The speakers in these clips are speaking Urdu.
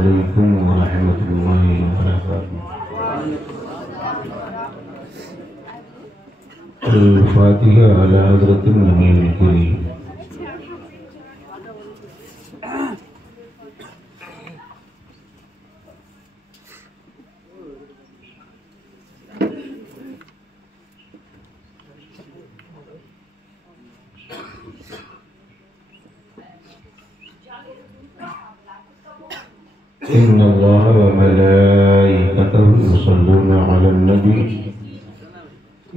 علیکم ورحمۃ اللہ وبرکاتہ۔ الفاتحہ علی حضرت النبی الکریم۔ ان اللہ وملائکتہ یصلون علی النبی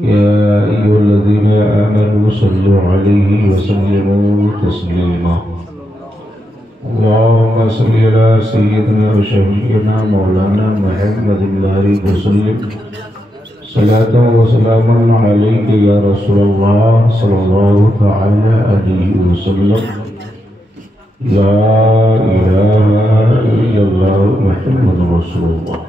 یا ایھا الذین آمنوا صلوا علیہ وسلموا تسلیما۔ اللهم صل علی سیدنا وشفیعنا مولانا محمد الباری وسلم صلاۃ و سلاما علیک یا رسول اللہ صلی اللہ تعالی علیہ وسلم۔ لا الہ الا اللہ محمد رسول اللہ۔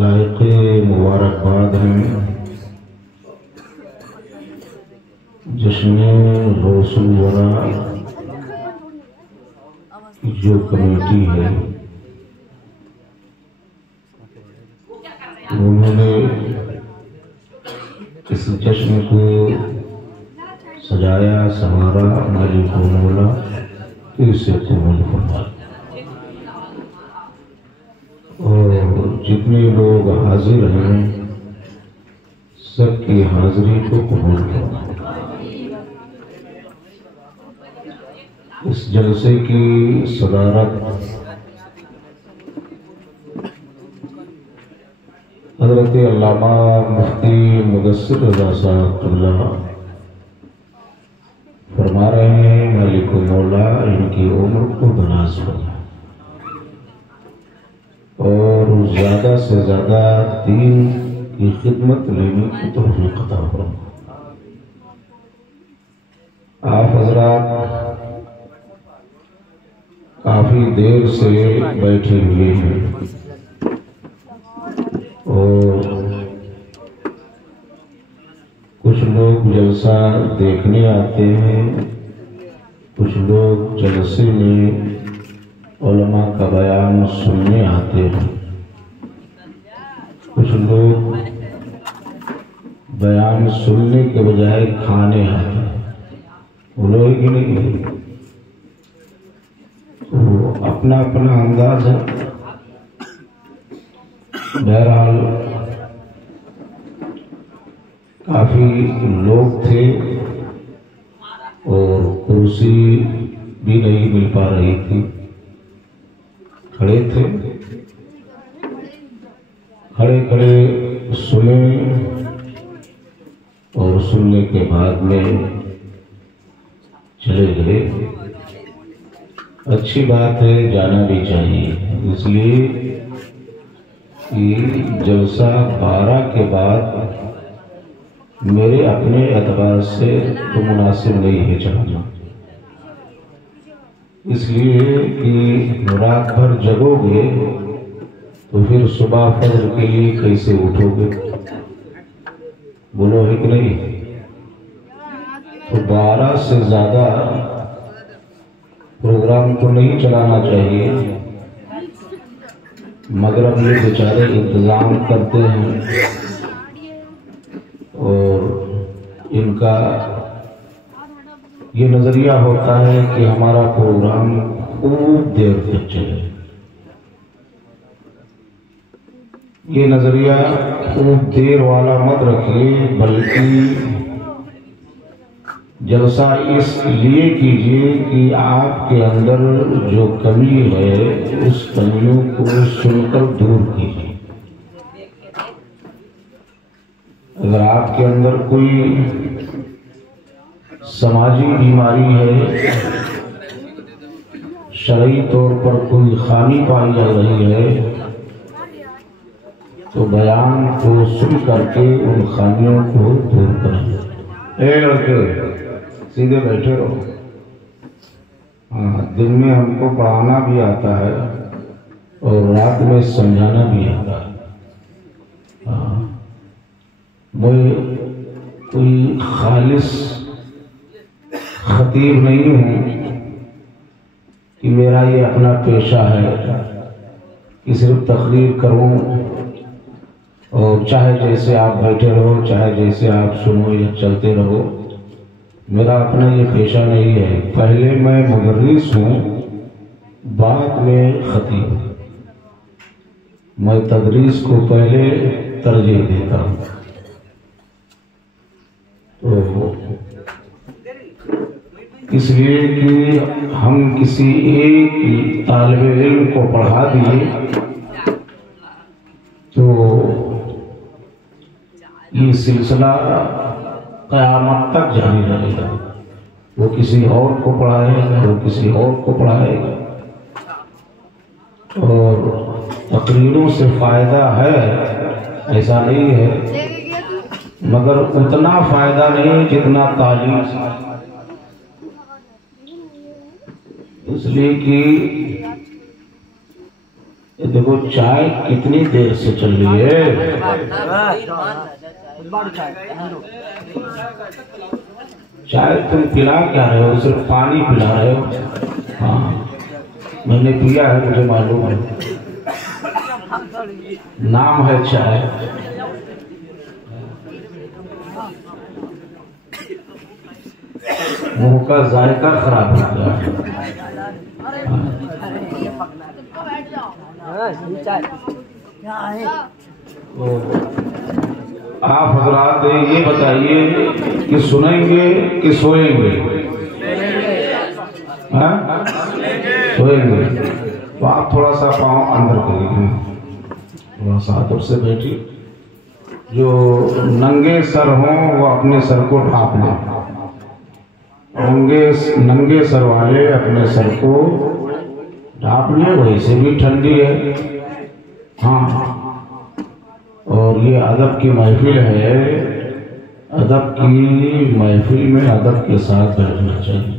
لائق مبارکباد ہیں جشن غوث الورا کی جو کمیٹی ہے انہوں نے اس جشن کو سجایا سنوارا، مالک و مولا اسے قبول فرمائے، اور جتنے لوگ حاضر ہیں سب کی حاضری کو قبول فرمائے۔ اس جلسے کی صدارت حضرت علامہ مفتی مدثر رضا صاحب اللہ فرما رہے ہیں، مالک و مولا ان کی عمر کو دراز فرمائے اور زیادہ سے زیادہ دین کی خدمت لینے کی توفیق عطا فرمائے۔ آپ حضرات کافی دیر سے بیٹھے ہوئے ہیں اور کچھ لوگ جلسہ دیکھنے آتے ہیں، کچھ لوگ جلسے میں علماء کا بیان سننے آتے ہیں، کچھ لوگ بیان سننے کے بجائے کھانے آتے ہیں۔ وہ لوگ ہی نہیں، وہ اپنا اپنا انداز ہے۔ بہرحال کافی لوگ تھے اور کرسی بھی نہیں مل پا رہی تھی، کھڑے تھے، کھڑے کھڑے سنے اور سننے کے بعد میں چلے گئے۔ اچھی بات ہے، جانا بھی چاہیے، اس لیے کہ جلسہ 12 کے بعد میرے اپنے اعتبار سے تو مناسب نہیں ہے چلانا، اس لیے کہ رات بھر جگو گے تو پھر صبح فجر کے لیے کیسے اٹھو گے؟ بولو ہے کہ نہیں؟ تو 12 سے زیادہ پروگرام تو نہیں چلانا چاہیے، مگر اب یہ بیچارے انتظام کرتے ہیں اور ان کا یہ نظریہ ہوتا ہے کہ ہمارا پروگرام خوب دیر تک چلے۔ یہ نظریہ خوب دیر والا مت رکھیے، بلکہ جلسہ اس لیے کیجیے کہ آپ کے اندر جو کمی ہے اس کمیوں کو سن کر دور کیجیے۔ اگر آپ کے اندر کوئی سماجی بیماری ہے، شرعی طور پر کوئی خامی پائی جا رہی ہے، تو بیان کو سن کر کے ان خامیوں کو دور کریں۔ اے لڑکے سیدھے بیٹھے رہو۔ دن میں ہم کو پڑھانا بھی آتا ہے اور رات میں سمجھانا بھی آتا ہے۔ کوئی خالص خطیب نہیں ہوں کہ میرا یہ اپنا پیشہ ہے کہ صرف تقریر کروں اور چاہے جیسے آپ بیٹھے رہو، چاہے جیسے آپ سنو یا چلتے رہو. میرا اپنا یہ پیشہ نہیں ہے. پہلے میں مدرس ہوں، بعد میں خطیب. میں تدریس کو پہلے ترجیح دیتا ہوں. تو اس لیے کہ ہم کسی ایک طالب علم کو پڑھا دیے تو یہ سلسلہ قیامت تک جاری رہے گا. وہ کسی اور کو پڑھائے گا، وہ کسی اور کو پڑھائے گا. اور تقریروں سے فائدہ ہے ایسا نہیں ہے، مگر اتنا فائدہ نہیں جتنا تعلیم سے. اس لیے کہ دیکھو چائے کتنی دیر سے چل رہی ہے. چائے تم پلا کیا رہے ہو؟ صرف پانی پلا رہے ہو. ہاں میں نے پیا ہے، مجھے معلوم ہے. نام ہے چائے. منہ کا ذائقہ خراب ہو گیا. آپ حضرات یہ بتائیے کہ سنیں گے کہ سوئیں گے؟ سوئیں گے. تو آپ تھوڑا سا پاؤں اندر کریے، تھوڑا سا ادب سے بیٹھیے. جو ننگے سر ہوں وہ اپنے سر کو ڈھانپ لیں. ننگے سر والے اپنے سر کو ڈھانپ لیں. ویسے بھی ٹھنڈی ہے. ہاں، اور یہ ادب کی محفل ہے. ادب کی محفل میں ادب کے ساتھ بیٹھنا چاہیے.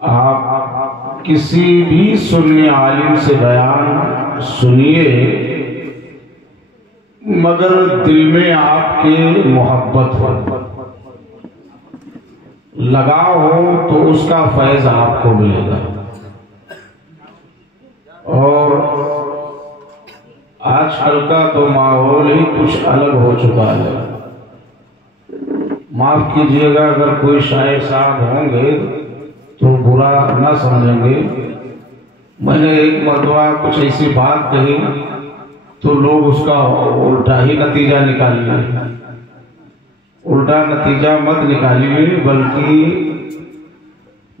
آپ کسی بھی سنی عالم سے بیان سنیے، مگر دل میں آپ کے محبت ہو، لگاؤ ہو، تو اس کا فیض آپ کو ملے گا. اور آج کل کا تو ماحول ہی کچھ الگ ہو چکا ہے. معاف کیجیے گا اگر کوئی شاعر صاحب ہوں گے تو برا نہ سمجھیں گے. میں نے ایک مرتبہ کچھ ایسی بات کہی تو لوگ اس کا الٹا ہی نتیجہ نکالیے. الٹا نتیجہ مت نکالیے، بلکہ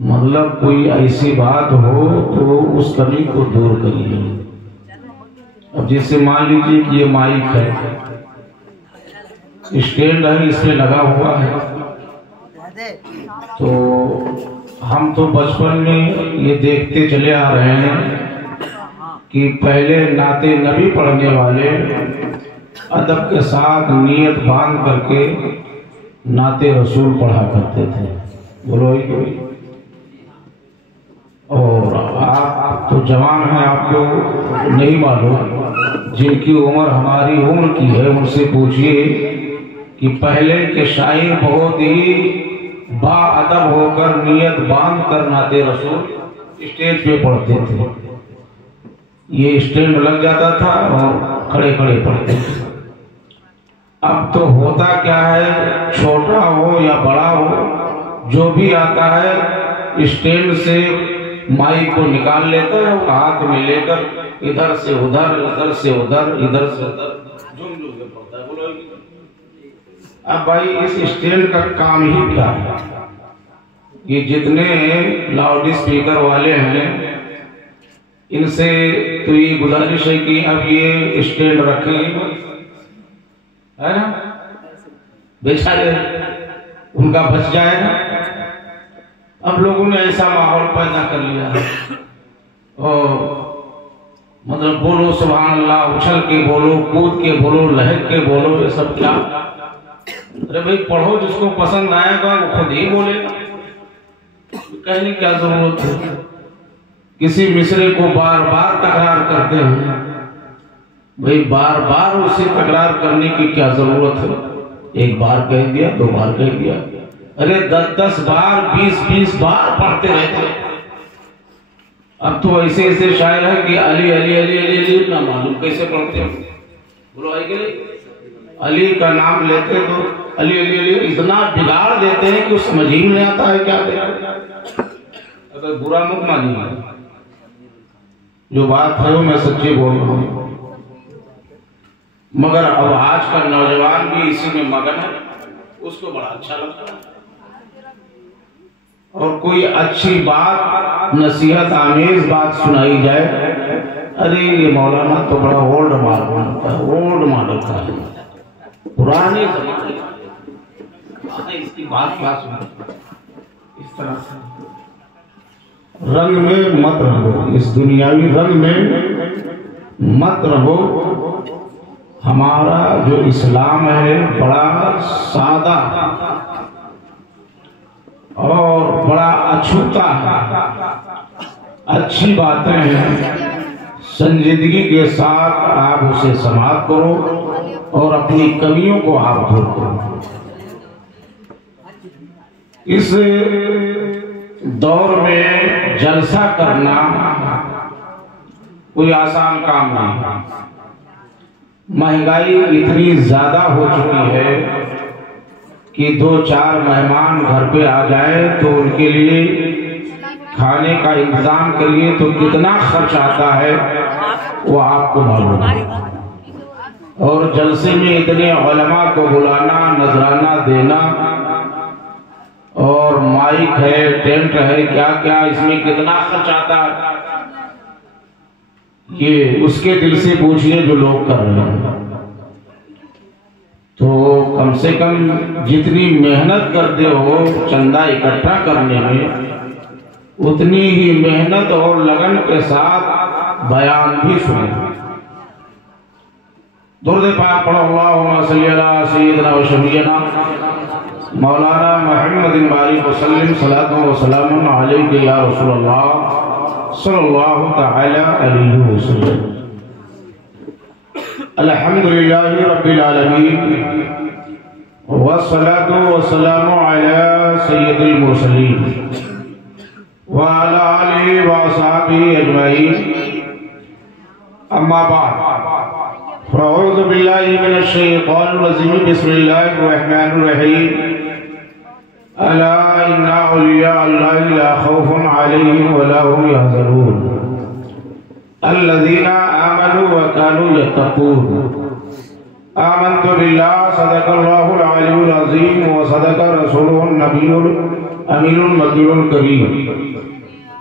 مطلب کوئی ایسی بات ہو تو اس کمی کو دور کریے. اب جیسے مان لیجیے کہ یہ مائک ہے، اسٹینڈ ہے، اس میں لگا ہوا ہے. تو ہم تو بچپن میں یہ دیکھتے چلے آ رہے ہیں کہ پہلے نعت نبی پڑھنے والے ادب کے ساتھ نیت باندھ کر کے نعت رسول پڑھا کرتے تھے. بولو ہی کوئی. اور آپ تو جوان ہیں، آپ کو نہیں معلوم. جن کی عمر ہماری عمر کی ہے ان سے پوچھئے کہ پہلے کے شاعر بہت ہی با ادب ہو کر نیت باندھ کر نعت رسول اسٹیج پہ پڑھتے تھے. یہ اسٹینڈ لگ جاتا تھا اور کھڑے کھڑے پڑھتے تھے. اب تو ہوتا کیا ہے، چھوٹا ہو یا بڑا ہو، جو بھی آتا ہے اسٹینڈ سے مائک کو نکال لیتا ہے اور ہاتھ میں لے کر ادھر سے ادھر، ادھر سے ادھر، ادھر سے ادھر جم جم کے پڑھتا ہے. بولو. اب بھائی اس اسٹینڈ کا کام ہی کیا ہے؟ یہ جتنے لاؤڈ اسپیکر والے ہیں ان سے تو یہ گزارش ہے کہ اب یہ اسٹینڈ رکھیں، ہے نا، بیچارے ان کا بچ جائے گا. اب لوگوں نے ایسا ماحول پیدا کر لیا ہے. اور مطلب بولو سبحان اللہ، اچھل کے بولو، کود کے بولو، لہک کے بولو، یہ سب کیا؟ ارے بھائی پڑھو، جس کو پسند آئے گا وہ خود ہی بولے گا. کہنے کی کیا ضرورت ہے؟ کسی مصرے کو بار بار تکرار کرتے ہیں. بھائی بار بار اسے تکرار کرنے کی کیا ضرورت ہے؟ ایک بار کہہ دیا، دو بار کہہ دیا، ارے 10 بار 20 بار پڑھتے رہتے۔ اب تو ایسے ایسے شاعر ہے کہ علی علی علی علی علی نہ معلوم کیسے پڑھتے ہیں، بولو آئی کہ نہیں، علی کا نام لیتے تو علی علی علی اتنا بگاڑ دیتے ہیں کہ سمجھ ہی نہیں آتا ہے کیا دے۔ اگر برا مت مانیے، جو بات ہے وہ میں سچی بول رہا ہوں، مگر اب آج کا نوجوان بھی اسی میں مگن ہے، اس کو بڑا اچھا لگتا ہے، اور کوئی اچھی بات نصیحت آمیز بات سنائی جائے، ارے یہ مولانا تو بڑا اولڈ ماڈل کا ہے، پرانے زمانے اس کی بات کیا سنائی، اس طرح سے رنگ میں مت رہو، اس دنیاوی رنگ میں مت رہو۔ ہمارا جو اسلام ہے بڑا سادہ اور بڑا اچھوتا ہے، اچھی باتیں ہیں، سنجیدگی کے ساتھ آپ اسے سماعت کرو اور اپنی کمیوں کو آپ دور کرو۔ اس دور میں جلسہ کرنا کوئی آسان کام نہیں، مہنگائی اتنی زیادہ ہو چکی ہے کہ 2-4 مہمان گھر پہ آ جائے تو ان کے لیے کھانے کا انتظام کریے تو کتنا خرچ آتا ہے وہ آپ کو معلوم ہے، اور جلسے میں اتنے علماء کو بلانا، نذرانہ دینا، اور مائک ہے، ٹینٹ ہے، کیا کیا اس میں کتنا خرچ آتا ہے، یہ اس کے دل سے پوچھئے جو لوگ کر رہے ہیں۔ تو کم سے کم جتنی محنت کرتے ہو چندہ اکٹھا کرنے میں، اتنی ہی محنت اور لگن کے ساتھ بیان بھی سنیں۔ درود پاک پڑھو، اللہم صلی علی سیدنا و شفیعنا مولانا محمد بارک وسلم، صلاۃ و سلام علیک یا رسول اللہ صلی اللہ تعالی علیہ وسلم۔ الحمدللہ رب العالمین، والصلاة والسلام علی سید المرسلین وعلی آلہ وصحبہ اجمعین، اما بعد، فاعوذ باللہ من الشیطان الرجیم، بسم اللہ الرحمن الرحیم، الا ان اولیاء اللہ لا خوف علیہم ولا هم يحزنون الذین آمنوا وكانوا يتقون۔ آمنت باللہ، صدق اللہ العلی العظیم، وصدق رسولہ النبی الامین المکین الکریم،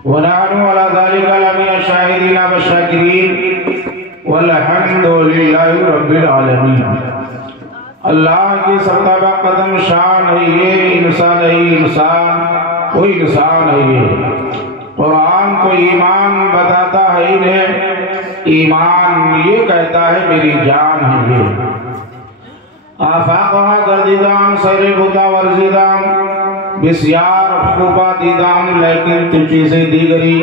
ونحن علی ذلک لمن الشاہدین والشاکرین، والحمد للہ رب العالمین۔ اللہ کی سرتابہ قدم شان ہے یہ، انسان ہے انسان، کوئی انسان ہے یہ، قرآن کو ایمان بتاتا ہے انہیں، ایمان یہ کہتا ہے میری جان ہے یہ۔ آفاقہ گردیدام، سیر بوتا ورزیدام، بسیار خوبہ دیدام، لیکن تو چیزیں دیگری،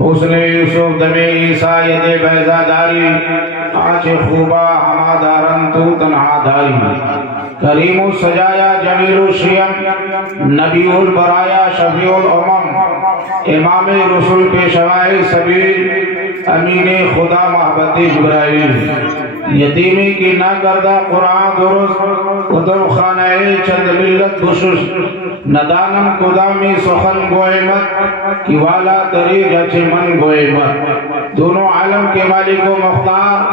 حسن یوسف دم عیسیٰ ید بیزاداری، آنچ خوبہ ہما دارن تو تنہا داری، کریم السجایا جمیل الشیم، نبی البرایا شفیع الامم، امام رسول پیشوائے سبیل، امین خدا محبت جبرائیل، یتیمی کی نہ کردہ قرآن درست، کتب خانہ چند ملت بشش، ندانم قدامی سخن گوئے مت، کی والا طریق اچھے من گوئے مت، دونوں عالم کے مالک و مختار،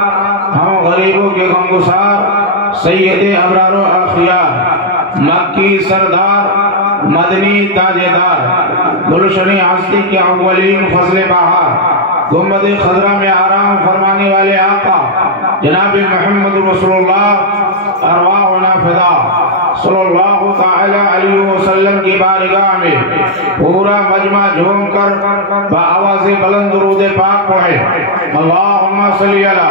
ہم غریبوں کے غمگسار، سید ابرار و اخیار، مکی سردار، مدنی تاجدار، گلشنی ہستی کے اولین فضل بہار، گنبد خضرہ میں آرام فرمانے والے آقا جناب محمد رسول اللہ، ارواحنا فدا صلی اللہ تعالی علیہ وسلم کی بارگاہ میں پورا مجمع جھوم کر بآواز بلند درود پاک پڑھے۔ اللہم صلی علی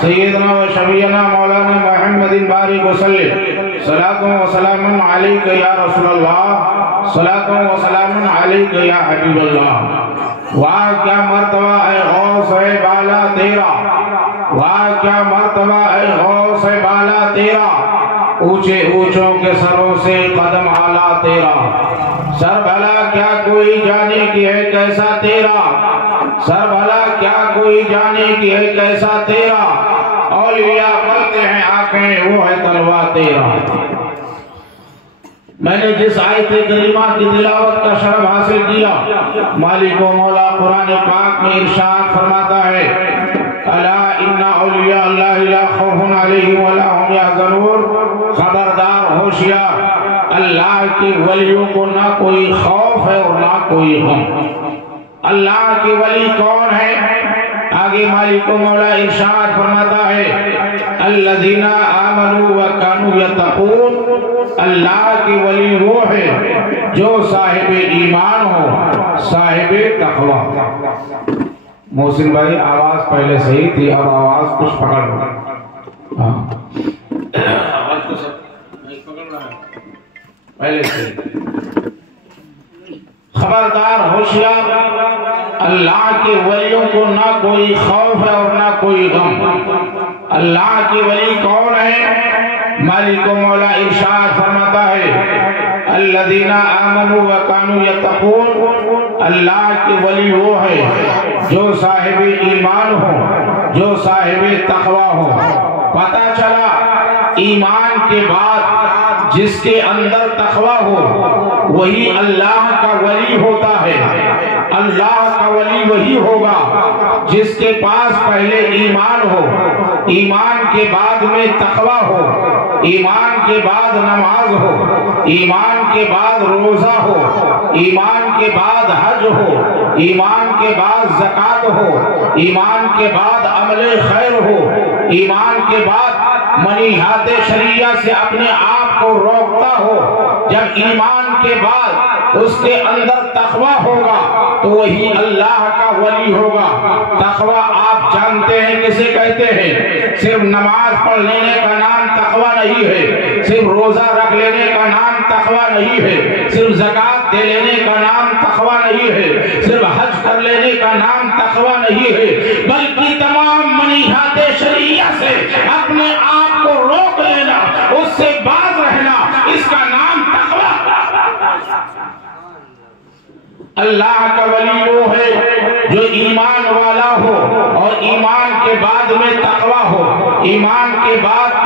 سیدنا و شفیعنا مولانا محمد بارک وسلم، صلاۃ و سلام علیک یا رسول اللہ، صلاۃ و سلام علیک یا حبیب اللہ۔ واہ کیا مرتبہ ہے غوث بالا تیرا، واہ کیا مرتبہ ہے غوث بالا تیرا، اونچے اونچوں کے سروں سے قدم اعلیٰ تیرا، سر بھلا کیا کوئی جانے کی ہے کیسا تیرا، سر بھلا کیا کوئی جانے کی ہے کیسا تیرا، اولیاء پڑھتے ہیں آنکھیں وہ ہے تلوا تیرا۔ میں نے جس آیت کریمہ کی تلاوت کا شرف حاصل کیا، مالک و مولا قرآن پاک میں ارشاد فرماتا ہے الا ان اولیاء اللہ لا خوف علیہم ولا هم یحزنون، خبردار ہوشیار، اللہ کے ولیوں کو نہ کوئی خوف ہے اور نہ کوئی غم۔ اللہ کے ولی کون ہے؟ آگے مالک و مولا ارشاد فرماتا ہے الذین آمنوا وکانوا یتقون، اللہ کے ولی وہ ہے جو صاحب ایمان ہو، صاحب تقوی۔ محسن بھائی آواز پہلے صحیح تھی، اب آواز کچھ پکڑ لو۔ آواز تو سب نہیں پکڑ رہا ہے پہلے سے۔ خبردار ہوشیار، اللہ کے ولیوں کو نہ کوئی خوف ہے اور نہ کوئی غم۔ اللہ کے ولی کون ہے؟ مالک و مولا ارشاد فرماتا ہے الذین آمنوا وکانوا یتقون، اللہ کے ولی وہ ہے جو صاحب ایمان ہو، جو صاحب تقوی ہو۔ پتہ چلا ایمان کے بعد جس کے اندر تقوی ہو وہی اللہ کا ولی ہوتا ہے۔ اللہ کا ولی وہی ہوگا جس کے پاس پہلے ایمان ہو، ایمان کے بعد میں تقوی ہو، ایمان کے بعد نماز ہو، ایمان کے بعد روزہ ہو، ایمان کے بعد حج ہو، ایمان کے بعد زکوٰۃ ہو، ایمان کے بعد عمل خیر ہو، ایمان کے بعد منہیات شریعہ سے اپنے آپ کو روکتا ہو۔ جب ایمان کے بعد اس کے اندر تقوی ہوگا تو وہی اللہ کا ولی ہوگا۔ تقوی آپ جانتے ہیں کسے کہتے ہیں؟ صرف نماز پڑھ لینے کا نام تقوی نہیں ہے، صرف روزہ رکھ لینے کا نام تقوی نہیں ہے، صرف زکوٰۃ دے لینے کا نام تقوی نہیں ہے، صرف حج کر لینے کا نام تقوی نہیں ہے، بلکہ تمام منہیات شریعہ سے اپنے آپ کو روک لینا، اس سے باز رہنا، اس کا نام تقوی۔ اللہ کا ولی وہ ہے جو ایمان والا ہو اور ایمان کے بعد میں تقوی ہو، ایمان کے بعد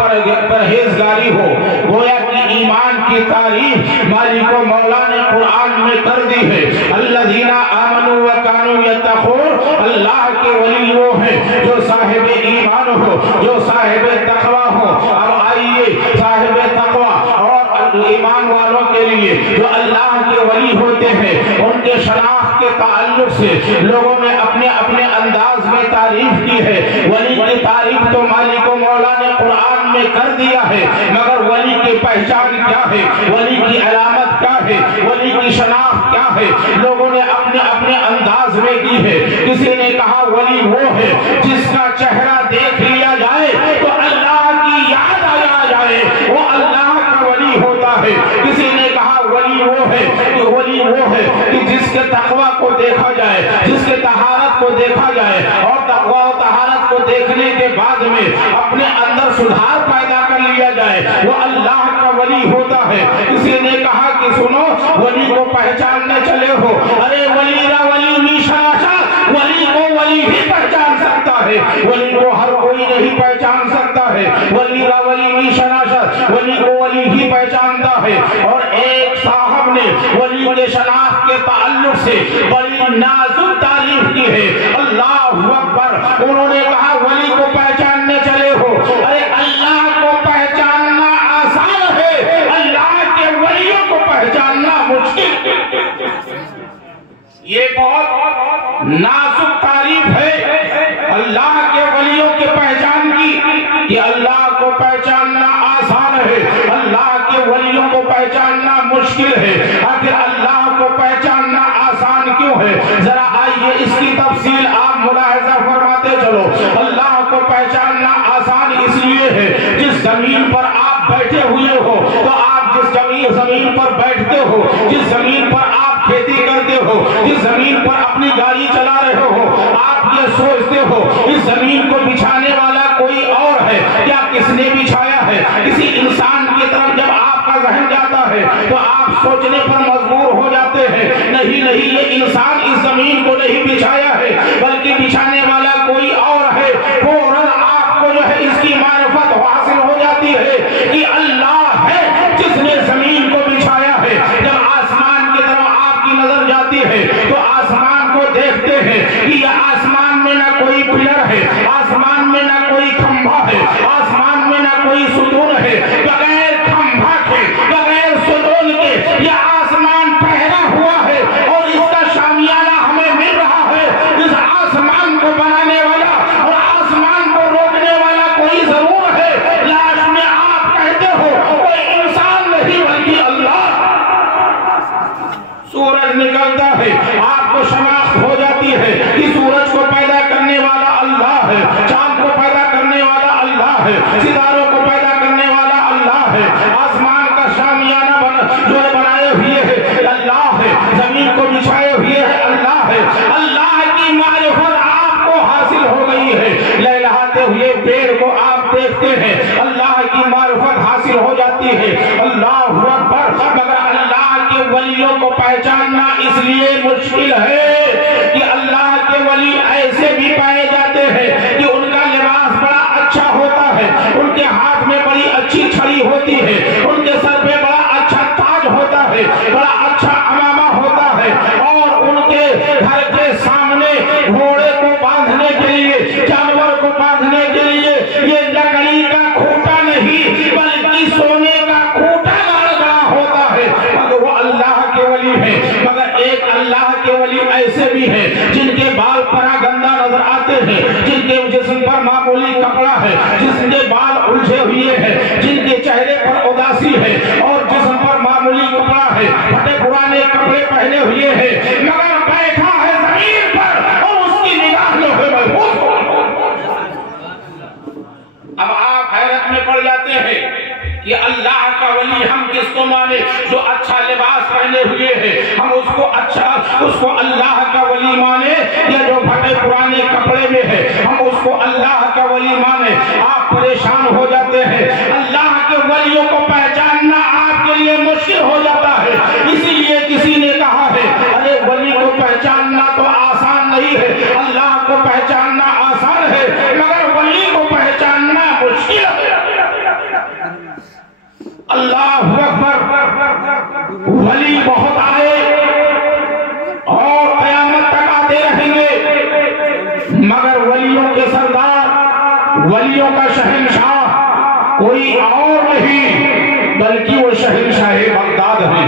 پرہیزگاری ہو۔ گویا کہ ایمان کی تعریف مالک و مولا نے قرآن میں کر دی ہے الذین آمنوا وکانوا یتقون، اللہ کے ولی وہ ہے جو صاحب ایمان ہو، جو صاحب تقوی ہو۔ اب آئیے صاحب تقوی اور ایمان والوں کے لیے جو اللہ کے ولی ہوتے ہیں ان کے شناخت کے تعلق سے لوگوں نے اپنے اپنے انداز میں تعریف کی ہے۔ ولی کی تعریف تو مالک و مولا نے قرآن میں کر دیا ہے، مگر ولی کی پہچان کیا ہے، ولی کی علامت کیا ہے، ولی کی شناخت کیا ہے، لوگوں نے اپنے اپنے انداز میں کی ہے۔ کسی نے کہا ولی وہ ہے جس کا چہرہ دیکھ لیا جائے تو اللہ کی یاد آ جائے، وہ اللہ کا ولی ہوتا ہے۔ کسی نے کہا ولی وہ ہے کہ جس کے تقوی کو دیکھا جائے، جس کے طہارت کو دیکھا جائے اور تقوی و طہارت کو دیکھنے کے بعد میں اپنے اندر سدھار پیدا کر لیا جائے، وہ اللہ کا ولی ہوتا ہے۔ کسی نے کہا کہ سنو ولی کو پہچاننے چلے ہو، ارے ولی را ولی میشاشا، ولی کو ولی ہی پہچان سکتا ہے، ولی کو ہر کوئی نہیں پہچان سکتا ہے۔ ولی را ولی میشاشا، ولی کو ولی ہی پہچانتا ہے۔ اور ایک صاحب نے ولی کے شناخت کے تعلق سے بڑی نازک تعریف کی ہے، اللہ اکبر۔ انہوں نے کہا ولی کو پہچاننے چلے ہو، ارے اللہ کو پہچاننا آسان ہے، اللہ کے ولیوں کو پہچاننا مشکل۔ یہ بہت نازک تعریف ہے اللہ کے ولیوں کے پہچان کی کہ اللہ کو پہچاننا آسان ہے، اللہ کے ولیوں کو پہچاننا مشکل ہے۔ آخر اللہ کو پہچاننا آسان کیوں ہے؟ ذرا آئیے اس کی تفصیل آپ ملاحظہ فرماتے چلو۔ اللہ کو پہچاننا آسان اس لیے ہے جس زمین پر آپ بیٹھے ہوئے ہو تو آپ جس زمین پر بیٹھتے ہو، جس زمین پر آپ کھیتی کرتے ہو، جس زمین پر اپنی گاڑی چلا رہے ہو، آپ یہ سوچتے ہو اس زمین کو بچھانے والا کوئی اور ہے کیا؟ کس نے بچھایا ہے؟ کسی انسان کی طرف جب آپ کا ذہن جاتا ہے تو آپ سوچنے پر مجبور ہو جاتے ہیں نہیں یہ انسان اس زمین کو نہیں بچھایا ہے بلکہ بچھانے والا کوئی اور ہے۔ فوراً آپ کو جو ہے اس کی معرفت حاصل ہو جاتی ہے کہ اللہ ہے جس نے زمین کو بچھایا ہے۔ جب آسمان کی طرف آپ کی نظر جاتی ہے تو آسمان کو دیکھتے ہیں کہ یہ آسمان میں نہ کوئی پلر ہے، آسمان میں نہ کوئی کھمبا ہے، آسمان میں نہ کوئی ستون ہے، بغیر کھمبا کے بغیر ستون کے یہ آسمان پھیلا ہوا ہے اور اس کا شامیانہ ہمیں مل رہا ہے۔ اس آسمان کو بنانے والا اور آسمان کو روکنے والا کوئی ضرور ہے، لاش میں آپ کہتے ہو کوئی انسان نہیں بلکہ اللہ۔ سورج نکلتا ہے، آپ کو شناخت ہو جاتی ہے کہ سورج کو پیدا کرنے والا اللہ ہے، چاند کو پیدا کرنے والا اللہ ہے، ستاروں کو پیدا کرنے والا اللہ ہے، آسمان کا شامیانہ جو بنائے ہوئے ہے اللہ ہے، زمین کو بچھائے ہوئے ہے اللہ ہے۔ اللہ کی معرفت آپ کو حاصل ہو گئی ہے، لہلہاتے ہوئے پیڑ کو آپ دیکھتے ہیں، اللہ کی معرفت حاصل ہو جاتی ہے۔ اللہ اکبر۔ مگر اللہ کے ولیوں کو پہچاننا اس لیے مشکل ہے کہ اللہ کے ولی ایسے بھی پائے جاتے ہیں کہ ان کا لباس بڑا اچھا ہوتا ہے، ان کے ہاتھ میں بڑی اچھی چھڑی ہوتی ہے، ان کے سر پہ بڑا اچھا تاج ہوتا ہے، بڑا اچھا امامہ ہوتا ہے، اور ان کے گھر کے سامنے گھوڑے کو باندھنے کے لیے، جانور کو باندھنے کے لیے یہ لکڑی کا کھوٹا نہیں بلکہ سونے کا کھوٹا لگا ہوتا ہے، مگر وہ اللہ کے ولی ہیں۔ مگر ایک اللہ کے ولی ایسے بھی ہیں جن کے بال پراگندہ نظر آتے ہیں، جن کے جسم پر معمولی کپڑا ہے، جن کے بال الجھے ہوئے ہیں، جن کے چہرے پر اداسی ہے اور جسم پر معمولی کپڑا ہے، پھٹے پرانے کپڑے پہنے ہوئے ہیں، مگر بیٹھا ہے زمین پر اور اس کی نگاہ جو ہے محفوظ ہو۔ اب آپ حیرت میں پڑ جاتے ہیں کہ اللہ کا ولی ہم کس کو مانے؟ جو اچھا لباس پہنے ہوئے ہیں ہم اس کو اللہ کا ولی مانے، یا جو پھٹے پرانے کپڑے میں ہے ہم اس کو اللہ کا ولی مانے؟ آپ پریشان ہو جاتے ہیں۔ اللہ کے ولیوں کو پہچاننا آپ کے لیے مشکل ہو جاتا ہے، اسی لیے کسی نے کہا ہے ارے ولی کو پہچاننا تو آسان نہیں ہے، اللہ کو پہچاننا آسان ہے مگر ولی کو پہچاننا مشکل ہے۔ اللہ اکبر۔ ولی بہت آئے اور قیامت تک آتے رہیں گے، مگر ولیوں کے سردار، ولیوں کا شہنشاہ کوئی اور نہیں بلکہ وہ شہنشاہ بغداد ہے۔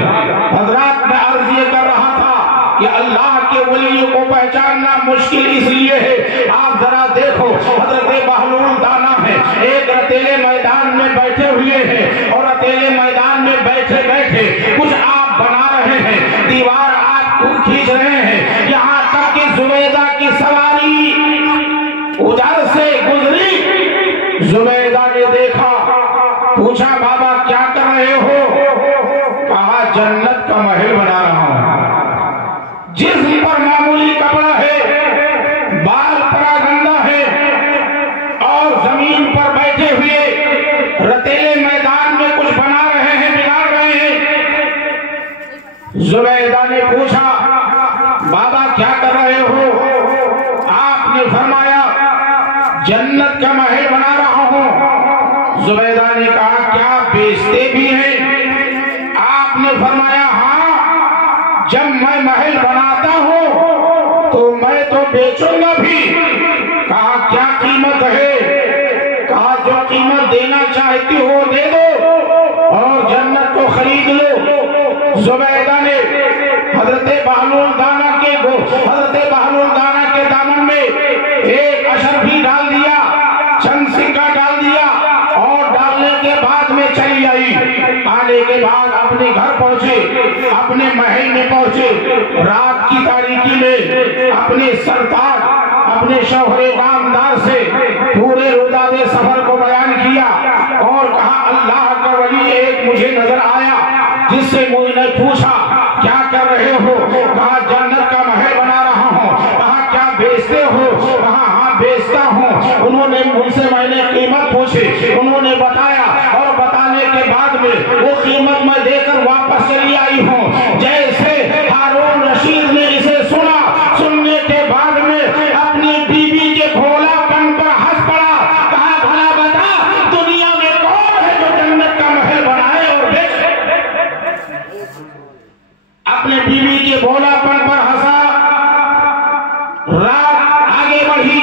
حضرات میں عرض یہ کر رہا تھا کہ اللہ کے ولیوں کو پہچاننا مشکل اس لیے ہے، آپ ذرا دیکھو حضرت بہلول دانا ہے، ایک رتیلے میدان میں بیٹھے ہوئے ہیں اور رتیلے میدان میں بیٹھے بیٹھے کچھ آپ بنا رہے ہیں، دیوار آپ کھینچ رہے ہیں، یہاں تک کہ زبیدہ کی سواری ادھر سے گزری، زبیدہ نے دیکھا، پوچھا بابا کیا کر رہے ہو؟ کہا جنت کا محل بنا رہا ہوں۔ جسم پر معمولی کپڑا ہے، بال پراگندہ ہے اور زمین پر بیٹھے ہوئے رتیلے میدان میں کچھ بنا رہے ہیں، بگاڑ رہے ہیں۔ زبیدہ نے پوچھا بابا کیا کر رہے ہو؟ آپ نے فرمایا جنت کا محل بنا رہا ہوں۔ زبیدہ نے کہا کیا بیچتے بھی ہیں؟ آپ نے فرمایا ہاں، جب میں محل بناتا ہوں تو میں تو بیچوں گا بھی۔ کہا کیا قیمت ہے؟ کہا جو قیمت دینا چاہتی ہو دے دو اور جنت کو خرید لو۔ زبیدہ نے حضرت بہلول دانا کے دامن میں ایک اشر بھی ڈال دیا، چند سکہ ڈال دیا اور ڈالنے کے بعد میں چلی آئی۔ آنے کے بعد اپنے گھر پہنچے، اپنے محل میں پہنچے، رات کی تاریکی میں اپنے سرتاج، اپنے شوہر نامدار سے پورے روداد سفر کو بیان کیا اور کہا اللہ کا ولی ایک مجھے نظر آیا جس سے مجھ نے پوچھا کیا کر رہے ہو؟ کہا جنت کا محل بنا رہا ہوں۔ کہا کیا بیچتے ہو؟ کہا ہاں بیچتا ہوں۔ انہوں نے ان سے میں نے قیمت پوچھی، انہوں نے بتایا، اور بتانے کے بعد میں وہ قیمت میں دے کر واپس چلی آئی ہوں۔ جیسے ہارون رشید نے اسے سنا، سننے کے بعد میں اپنی بیوی کے بھولا پن پر ہنس پڑا۔ کہا بھلا بتا دنیا میں کون ہے جو جنت کا محل بنائے اور بیچے؟ اپنے بیوی کے بھولا پن پر ہنسا۔ رات آگے بڑھی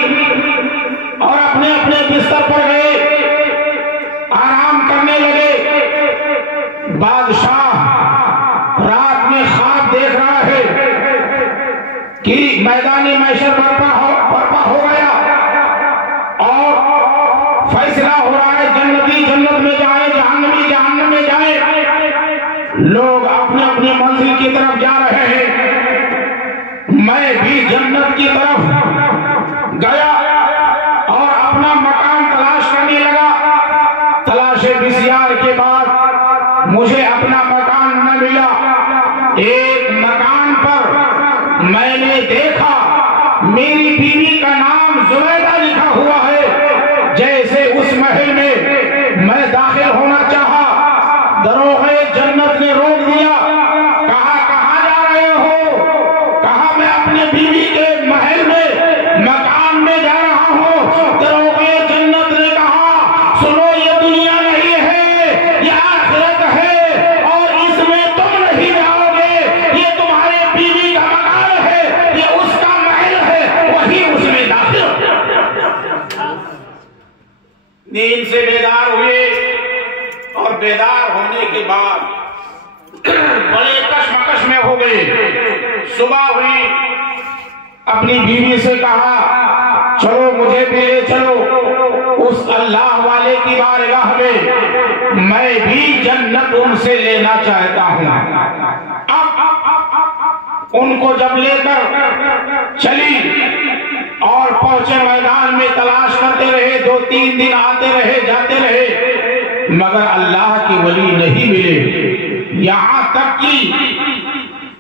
اور اپنے اپنے بستر پر گئے، آرام کرنے لگے۔ بادشاہ رات میں خواب دیکھ رہا ہے کہ میدانی معیشت برپا ہو گیا اور فیصلہ ہو رہا ہے، جنتی جنت میں جائیں، جہنمی جہنم میں جائیں۔ لوگ اپنے اپنے منزل کی طرف جا رہے ہیں۔ میں بھی جنت کی طرف گیا اور اپنا مکان تلاش کرنے لگا۔ تلاش بسیار کے بعد مجھے اپنا مکان نہ ملا۔ ایک مکان پر میں نے دیکھا میری بیوی کا نام زبیدہ لکھا ہوا ہے۔ جیسے اس محل میں داخل ہونا چاہا، دروغے جنت نے روک دیا۔ کہا کہاں جا رہے ہو؟ کہا میں اپنے بیوی کے محل میں مکان میں جا رہا ہوں۔ دروغے جنت نے کہا سنو، یہ دنیا نہیں ہے، یہ آخرت ہے، اور اس میں تم نہیں جاؤ گے۔ یہ تمہارے بیوی کا مکان ہے، یہ اس کا محل ہے، وہی اس میں داخل ہو۔ نیند سے بیدار ہوئے اور بیدار ہونے کے بعد بڑے کشمکش میں ہو گئے۔ صبح ہوئی، اپنی بیوی سے کہا چلو مجھے بھی لے چلو اس اللہ والے کی بارگاہ میں بھی جنت ان سے لینا چاہتا ہوں۔ اب ان کو جب لے کر چلی اور پہنچے میدان میں، تلاش کرتے رہے، 2-3 دن آتے رہے جاتے رہے، مگر اللہ کی ولی نہیں ملے۔ یہاں تک کہ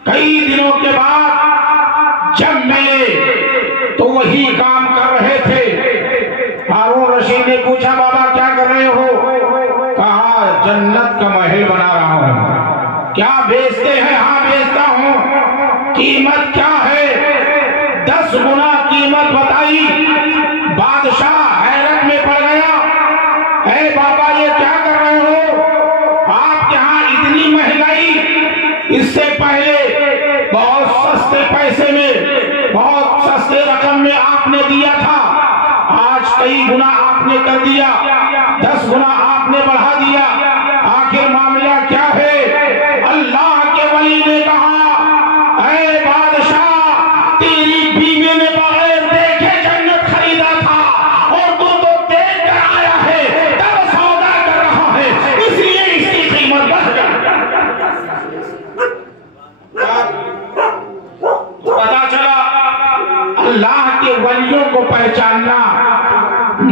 کئی دنوں کے بعد جب ملے تو وہی کام کر رہے تھے۔ ہارون رشید نے پوچھا بابا کیا کر رہے ہو؟ کہا جنت کا محل بنا رہا ہوں۔ کیا بیچتے ہیں؟ ہاں بیچتا ہوں۔ قیمت کیا ہے؟ 10 گنا قیمت بتائی۔ بادشاہ حیرت میں پڑ گیا، اے بابا یہ کیا کر رہے ہو؟ آپ کے ہاں اتنی مہنگائی؟ اس سے پہلے بہت سستے پیسے میں، بہت سستے رقم میں آپ نے دیا تھا، آج کئی گنا آپ نے کر دیا، 10 گنا آپ نے بڑھا دیا، آخر معاملہ کیا ہے؟ اللہ کے ولی نے کہا اے بادشاہ، تیری بیوی نے بغیر دیکھے جنت خریدا تھا اور تو دیکھ کر آیا ہے، تب سودا کر رہا ہے، اس لیے اس کی قیمت بڑھ گئی۔ پتا چلا اللہ کے ولیوں کو پہچاننا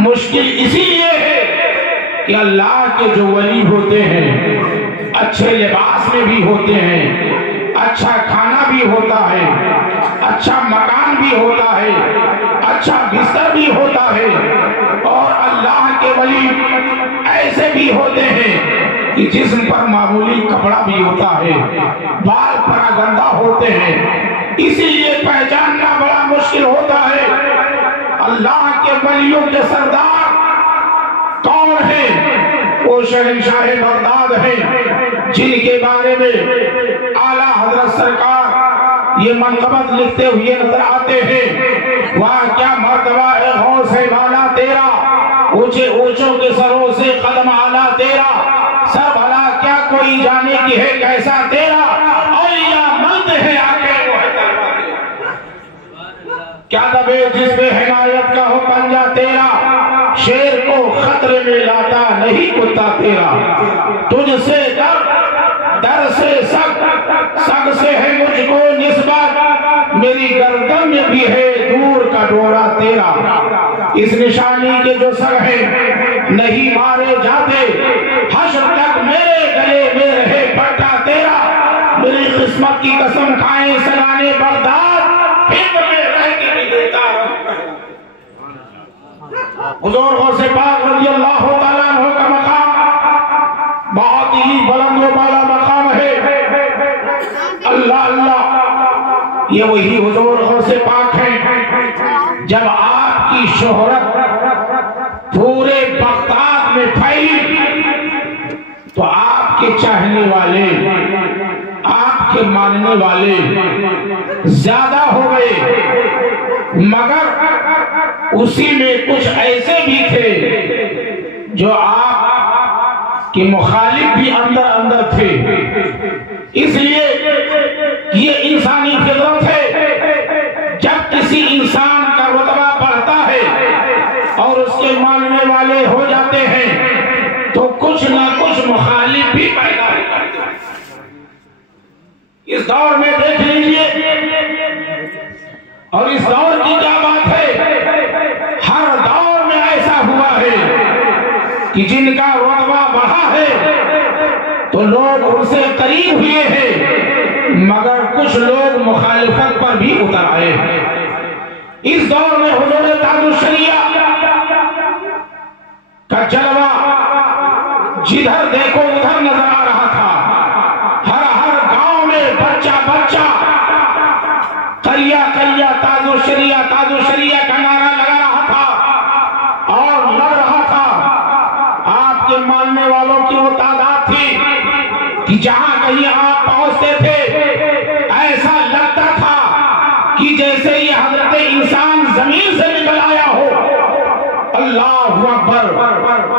مشکل اسی لیے ہے کہ اللہ کے جو ولی ہوتے ہیں اچھے لباس میں بھی ہوتے ہیں، اچھا کھانا بھی ہوتا ہے، اچھا مکان بھی ہوتا ہے، اچھا بستر بھی ہوتا ہے، اور اللہ کے ولی ایسے بھی ہوتے ہیں کہ جسم پر معمولی کپڑا بھی ہوتا ہے، بال پراگندہ ہوتے ہیں، اسی لیے پہچاننا بڑا مشکل ہوتا ہے۔ اللہ کے ولیوں کے سردار کون ہیں؟ وہ شہنشاہ بغداد ہیں، جن کے بارے میں اعلیٰ حضرت سرکار یہ منقبت لکھتے ہوئے نظر آتے ہیں، وہاں کیا مرتبہ ہے غوث بالا تیرا، اونچے اونچوں کے سروں سے قدم اعلیٰ تیرا، سر بھلا کیا کوئی جانے کی ہے کیسا تیرا، اولیاء مند ہے آگے وہ ہے طلبہ تیرا، کیا دبے جس پہ حمایت کا ہو پنجہ تیرا، شیر کو خطرے میں لاتا نہیں کتا تیرا، تجھ سے در سے سگ سے ہے مجھ کو نسبت، میری گردن میں بھی ہے دور کا ڈورا تیرا، اس نشانی کے جو سگ ہیں نہیں مارے جاتے، حشر تک میرے گلے میں رہے پٹا تیرا، میری قسمت قسمت کی قسم کھائیں سلانے بغداد ہند میں رہ کے بھی دیتا رہا۔ حضور غوث پاک رضی اللہ تعالیٰ عنہ کا مقام بہت ہی بلند و بالا مقام ہے۔ اللہ اللہ، یہ وہی حضور غوث پاک ہیں جب آپ کی شہرت پورے بغداد میں پھیلی تو آپ کے چاہنے والے، آپ کے ماننے والے زیادہ ہو گئے، مگر اسی میں کچھ ایسے بھی تھے جو آپ کے مخالف بھی اندر اندر تھے۔ اس لیے یہ انسانی فطرت ہے، جب کسی انسان کا رتبہ بڑھتا ہے اور اس کے ماننے والے ہو جاتے ہیں تو کچھ نہ کچھ مخالف بھی پیدا ہوتا ہے۔ اس دور میں دیکھ لیجئے، اور اس دور کی کیا بات ہے، ہر دور میں ایسا ہوا ہے کہ جن کا رتبہ بڑھا ہے تو لوگ ان سے قریب ہوئے ہیں، مگر کچھ لوگ مخالفت پر بھی اتر آئے ہیں۔ اس دور میں حضور تاج الشریعہ کا جلوہ جدھر دیکھو ادھر نظر آ رہا تھا۔ ہر گاؤں میں بچہ بچہ قریہ قریہ تاج الشریعہ کا نعرہ لگا رہا تھا اور لڑ رہا تھا۔ آپ کے ماننے والوں کی وہ تعداد تھی کہ جہاں کہیں آپ پہنچتے تھے ایسا لگتا تھا کہ جیسے یہ حضرت انسان زمین سے نکل آیا ہو۔ اللہ اکبر،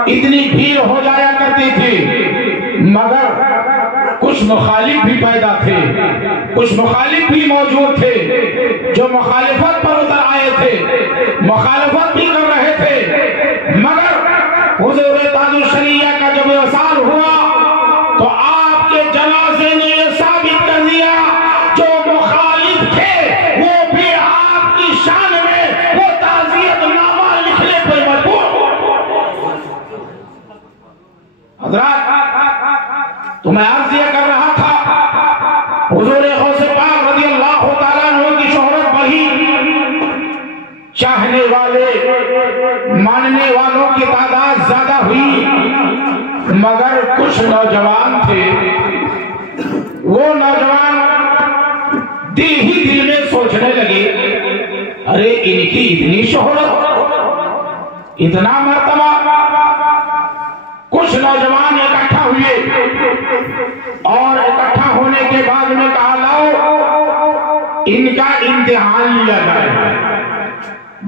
اتنی بھیڑ ہو جایا کرتی تھی، مگر کچھ مخالف بھی پیدا تھے، کچھ مخالف بھی موجود تھے جو مخالفت پر اتر آئے تھے، مخالفت بھی کر رہے تھے، مگر حضور تاج الشریعہ کا جب وصال ہوا تو آپ کے جنازے نے یہ ثابت کر دیا جو مخالف تھے وہ بھی آپ کی شان میں وہ تعزیت نامہ لکھنے پر مجبور ہو۔ حضرات، تو میں عرض یہ کر رہا تھا، حضور غوث پاک رضی اللہ تعالیٰ عنہ کی شہرت بڑھی، چاہنے والے ماننے والوں کی تعداد زیادہ ہوئی، مگر کچھ نوجوان تھے، وہ نوجوان دل ہی دل میں سوچنے لگے، ارے ان کی اتنی شہرت، اتنا مرتبہ۔ کچھ نوجوان اکٹھا ہوئے اور اکٹھا ہونے کے بعد میں کہا لاؤ ان کا امتحان لیا جائے۔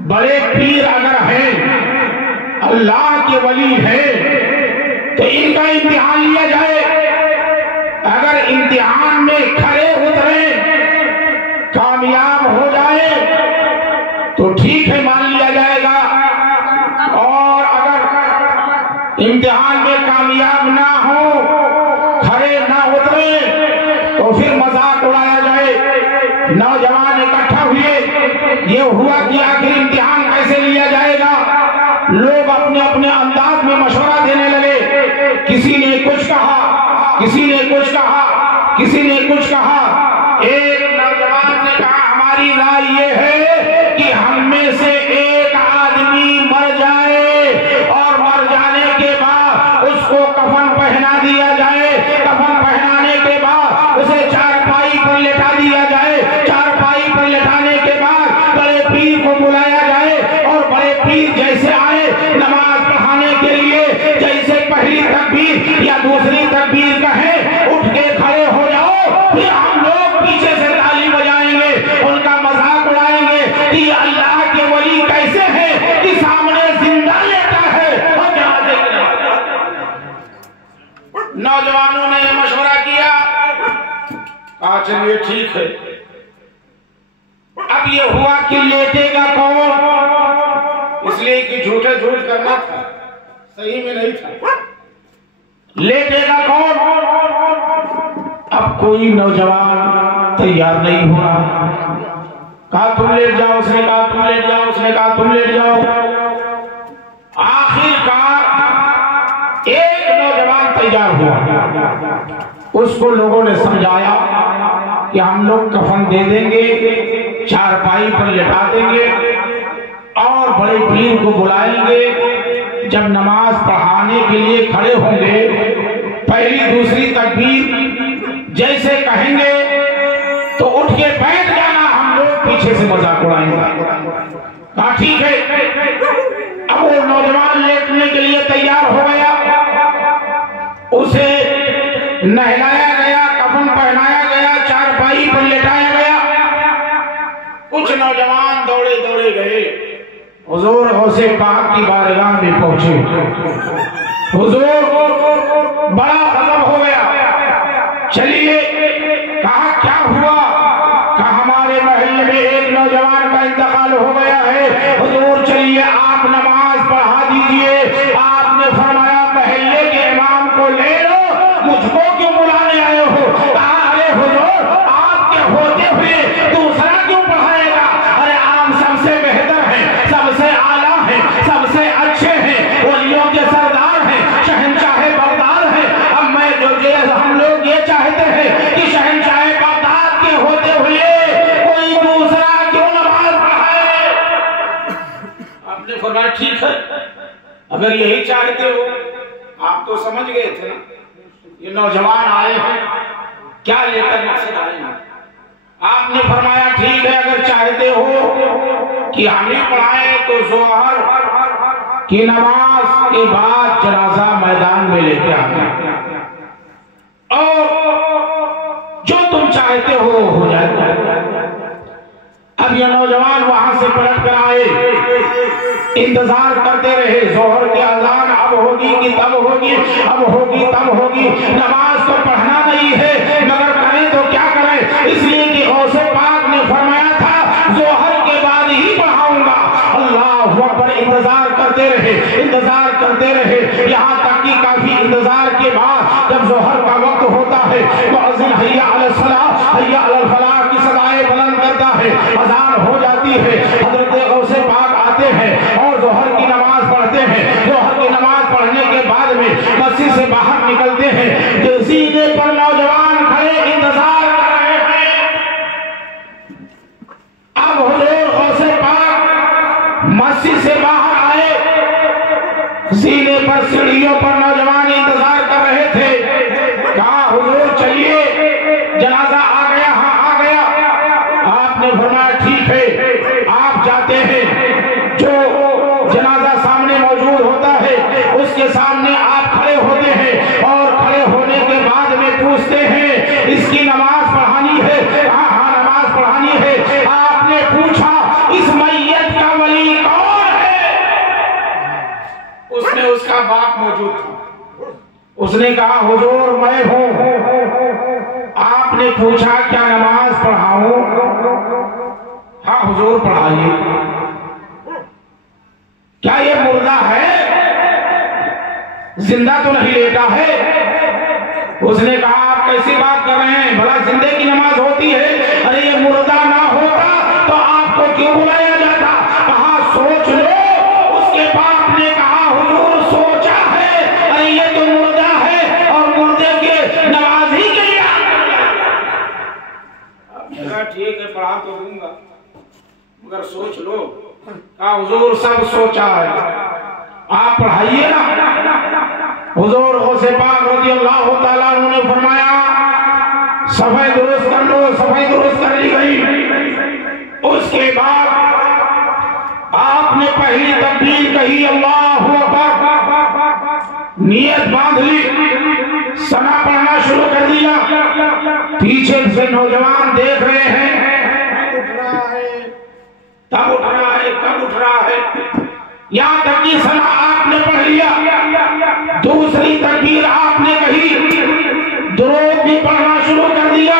بڑے پیر اگر ہیں، اللہ کے ولی ہیں، تو ان کا امتحان لیا جائے۔ اگر امتحان میں کھڑے اترے، کامیاب ہو جائے تو ٹھیک ہے، مان لیا جائے گا، اور اگر امتحان میں کامیاب نہ ہو، کھڑے نہ اترے تو پھر مذاق اڑایا جائے۔ نوجوان اکٹھا ہوئے، یہ ہوا کہ آخر امتحان کیسے لیا جائے گا۔ لوگ اپنے اپنے انداز میں مشورہ دینے لگے، کسی نے کچھ کہا، کسی نے کچھ کہا، کسی نے کچھ کہا۔ ایک نوجوان نے کہا ہماری رائے یہ ہے کہ ہم میں سے ایک آدمی مر جائے اور مر جانے کے بعد اس کو کفن پہنا دیا جائے، کفن پہنانے کے بعد اسے چارپائی پر لٹا دیا جائے، چارپائی پر لٹانے کے بعد بڑے پیر کو بلایا جائے، اور بڑے پیر جیسے آئے نماز پڑھانے کے لیے، جیسے پہلی تکبیر یا دوسری تکبیر کہیں اٹھ کے کھڑے ہو جاؤ، پھر ہم لوگ پیچھے سے تالی بجائیں گے، ان کا مذاق اڑائیں گے کہ یہ اللہ کے ولی کیسے ہیں کہ سامنے زندہ لیتا ہے اور جنازے کی نماز۔ نوجوانوں نے مشورہ کیا، کہا چلیے ٹھیک ہے۔ اب یہ ہوا کہ لیٹے گا کون، اس لیے کہ جھوٹ کرنا تھا، صحیح میں نہیں تھا، لیٹے گا کون۔ اب کوئی نوجوان تیار نہیں ہوا، کہا تم لیٹ جاؤ، اس نے کہا تم لیٹ جاؤ، اس نے کہا تم لیٹ جاؤ۔ آخر کار ایک نوجوان تیار ہوا، اس کو لوگوں نے سمجھایا کہ ہم لوگ کفن دے دیں گے، چارپائی پر لٹا دیں گے اور بڑے پیر کو بلائیں گے، جب نماز پڑھانے کے لیے کھڑے ہوں گے پہلی دوسری تکبیر جیسے کہیں گے تو اٹھ کے بیٹھ جانا، ہم لوگ پیچھے سے مذاق اڑائیں گے۔ کہا ٹھیک ہے۔ اب وہ نوجوان لیٹنے کے لیے تیار ہو گیا، اسے نہلایا گیا، کفن پہنایا گیا، چارپائی پر لٹایا گیا۔ کچھ نوجوان دوڑے دوڑے گئے، حضور غوث پاک کی بارگاہ میں پہنچے۔ حضور بڑا غضب ہو گیا، چلیے۔ کہا کیا ہوا؟ کہا ہمارے محلے میں ایک نوجوان کا انتقال ہو گیا ہے، حضور چلیے آپ نماز پڑھا دیجئے۔ آپ نے فرمایا محلے کے امام کو لے لو، مجھ کو کیوں بلانے آئے ہو؟ کہا ارے حضور آپ کے ہوتے ہوئے دوسرا کیوں پڑھائے گا؟ ارے آپ سب سے بہتر ہیں، سب سے اعلیٰ ہیں، سب سے اچھے ہیں، ولیوں کے سردار ہیں، شہنشاہ بغداد ہیں۔ اب میں ہم لوگ یہ چاہتے ہیں کہ شہنشاہ بغداد کے ہوتے ہوئے کوئی دوسرا کیوں نماز پڑھائے؟ آپ نے فرمایا ٹھیک ہے، اگر یہی چاہتے ہو۔ آپ تو سمجھ گئے تھے نا یہ نوجوان آئے ہیں کیا لے کر مقصد آئے ہیں۔ آپ نے فرمایا ٹھیک ہے، اگر چاہتے ہو کہ ہم ہی پڑھائیں تو ظہر کی نماز کے بعد جنازہ میدان میں لے کے آئیں اور جو تم چاہتے ہو جائے۔ اب یہ نوجوان وہاں سے پلٹ کر آئے، انتظار کرتے رہے، ظہر کی اذان اب ہوگی کہ تب ہوگی، اب ہوگی تب ہوگی، نماز تو پڑھنا نہیں ہے مگر کریں تو کیا کریں؟ اس لیے کہ غوث پاک نے فرمایا تھا ظہر کے بعد ہی پڑھاؤں گا۔ اللہ اکبر۔ انتظار کرتے رہے، انتظار کرتے رہے، یہاں تک کہ کافی انتظار کے بعد جب ظہر کا وقت ہوتا ہے مؤذن حی علی الصلاۃ حی علی الفلاح کی صدائیں بلند کرتا ہے، اذان ہو جاتی ہے، حضرت غوث پاک آتے ہیں اور ظہر کی نماز پڑھتے ہیں۔ ظہر کی نماز پڑھنے کے بعد میں مسجد سے باہر نکلتے ہیں، جو سینے پر نوجوان کھڑے انتظار کر رہے ہیں۔ اب حضور غوث پاک مسجد سے باہر آئے، سینے پر سیڑھیوں پر نوجوان انتظار کر رہے تھے۔ کہا حضور چلیے جنازہ آ گیا، ہاں آ گیا۔ آپ نے فرمایا ٹھیک ہے، آپ جاتے ہیں، جو جنازہ سامنے موجود ہوتا ہے اس کے سامنے آپ کھڑے ہوتے ہیں اور کھڑے ہونے کے بعد میں پوچھتے ہیں اس کی نماز پڑھانی ہے؟ ہاں ہاں نماز پڑھانی ہے۔ آپ نے پوچھا اس میت کا ولی کون ہے؟ اس نے اس کا باپ موجود تھا، اس نے کہا حضور میں ہوں۔ آپ نے پوچھا کیا نماز پڑھاؤں؟ ہاں حضور پڑھائیے۔ کیا یہ مردہ ہے؟ زندہ تو نہیں لیٹا ہے؟ اس نے کہا آپ کیسی بات کر رہے ہیں، بھلا زندے کی نماز ہوتی ہے؟ ارے یہ مردہ نہ ہوتا تو آپ کو کیوں بلایا جاتا؟ کہا سوچ لو۔ اس کے باپ نے کہا حضور سوچا ہے، ارے یہ تو مردہ ہے اور مردے کے نماز ہی کے لیے ٹھیک ہے پڑھا تو دوں گا مگر سوچ لو۔ کہا حضور سب سوچا ہے، آپ پڑھائیے نا۔ حضور غوث پاک رضی اللہ تعالیٰ عنہ نے فرمایا صفحہ درست کر لو، صفحہ درست کر لی گئی۔ اس کے بعد آپ نے پہلی تکبیر کہی اللہ اکبر، نیت باندھ لی، ثنا پڑھنا شروع کر دیا۔ پیچھے سے نوجوان دیکھ رہے ہیں تب اٹھ رہا ہے، کب اٹھ رہا ہے، یہاں تک کہ ثنا آپ نے پڑھ لیا۔ دوسری تکبیر آپ نے کہی، درود بھی پڑھنا شروع کر دیا۔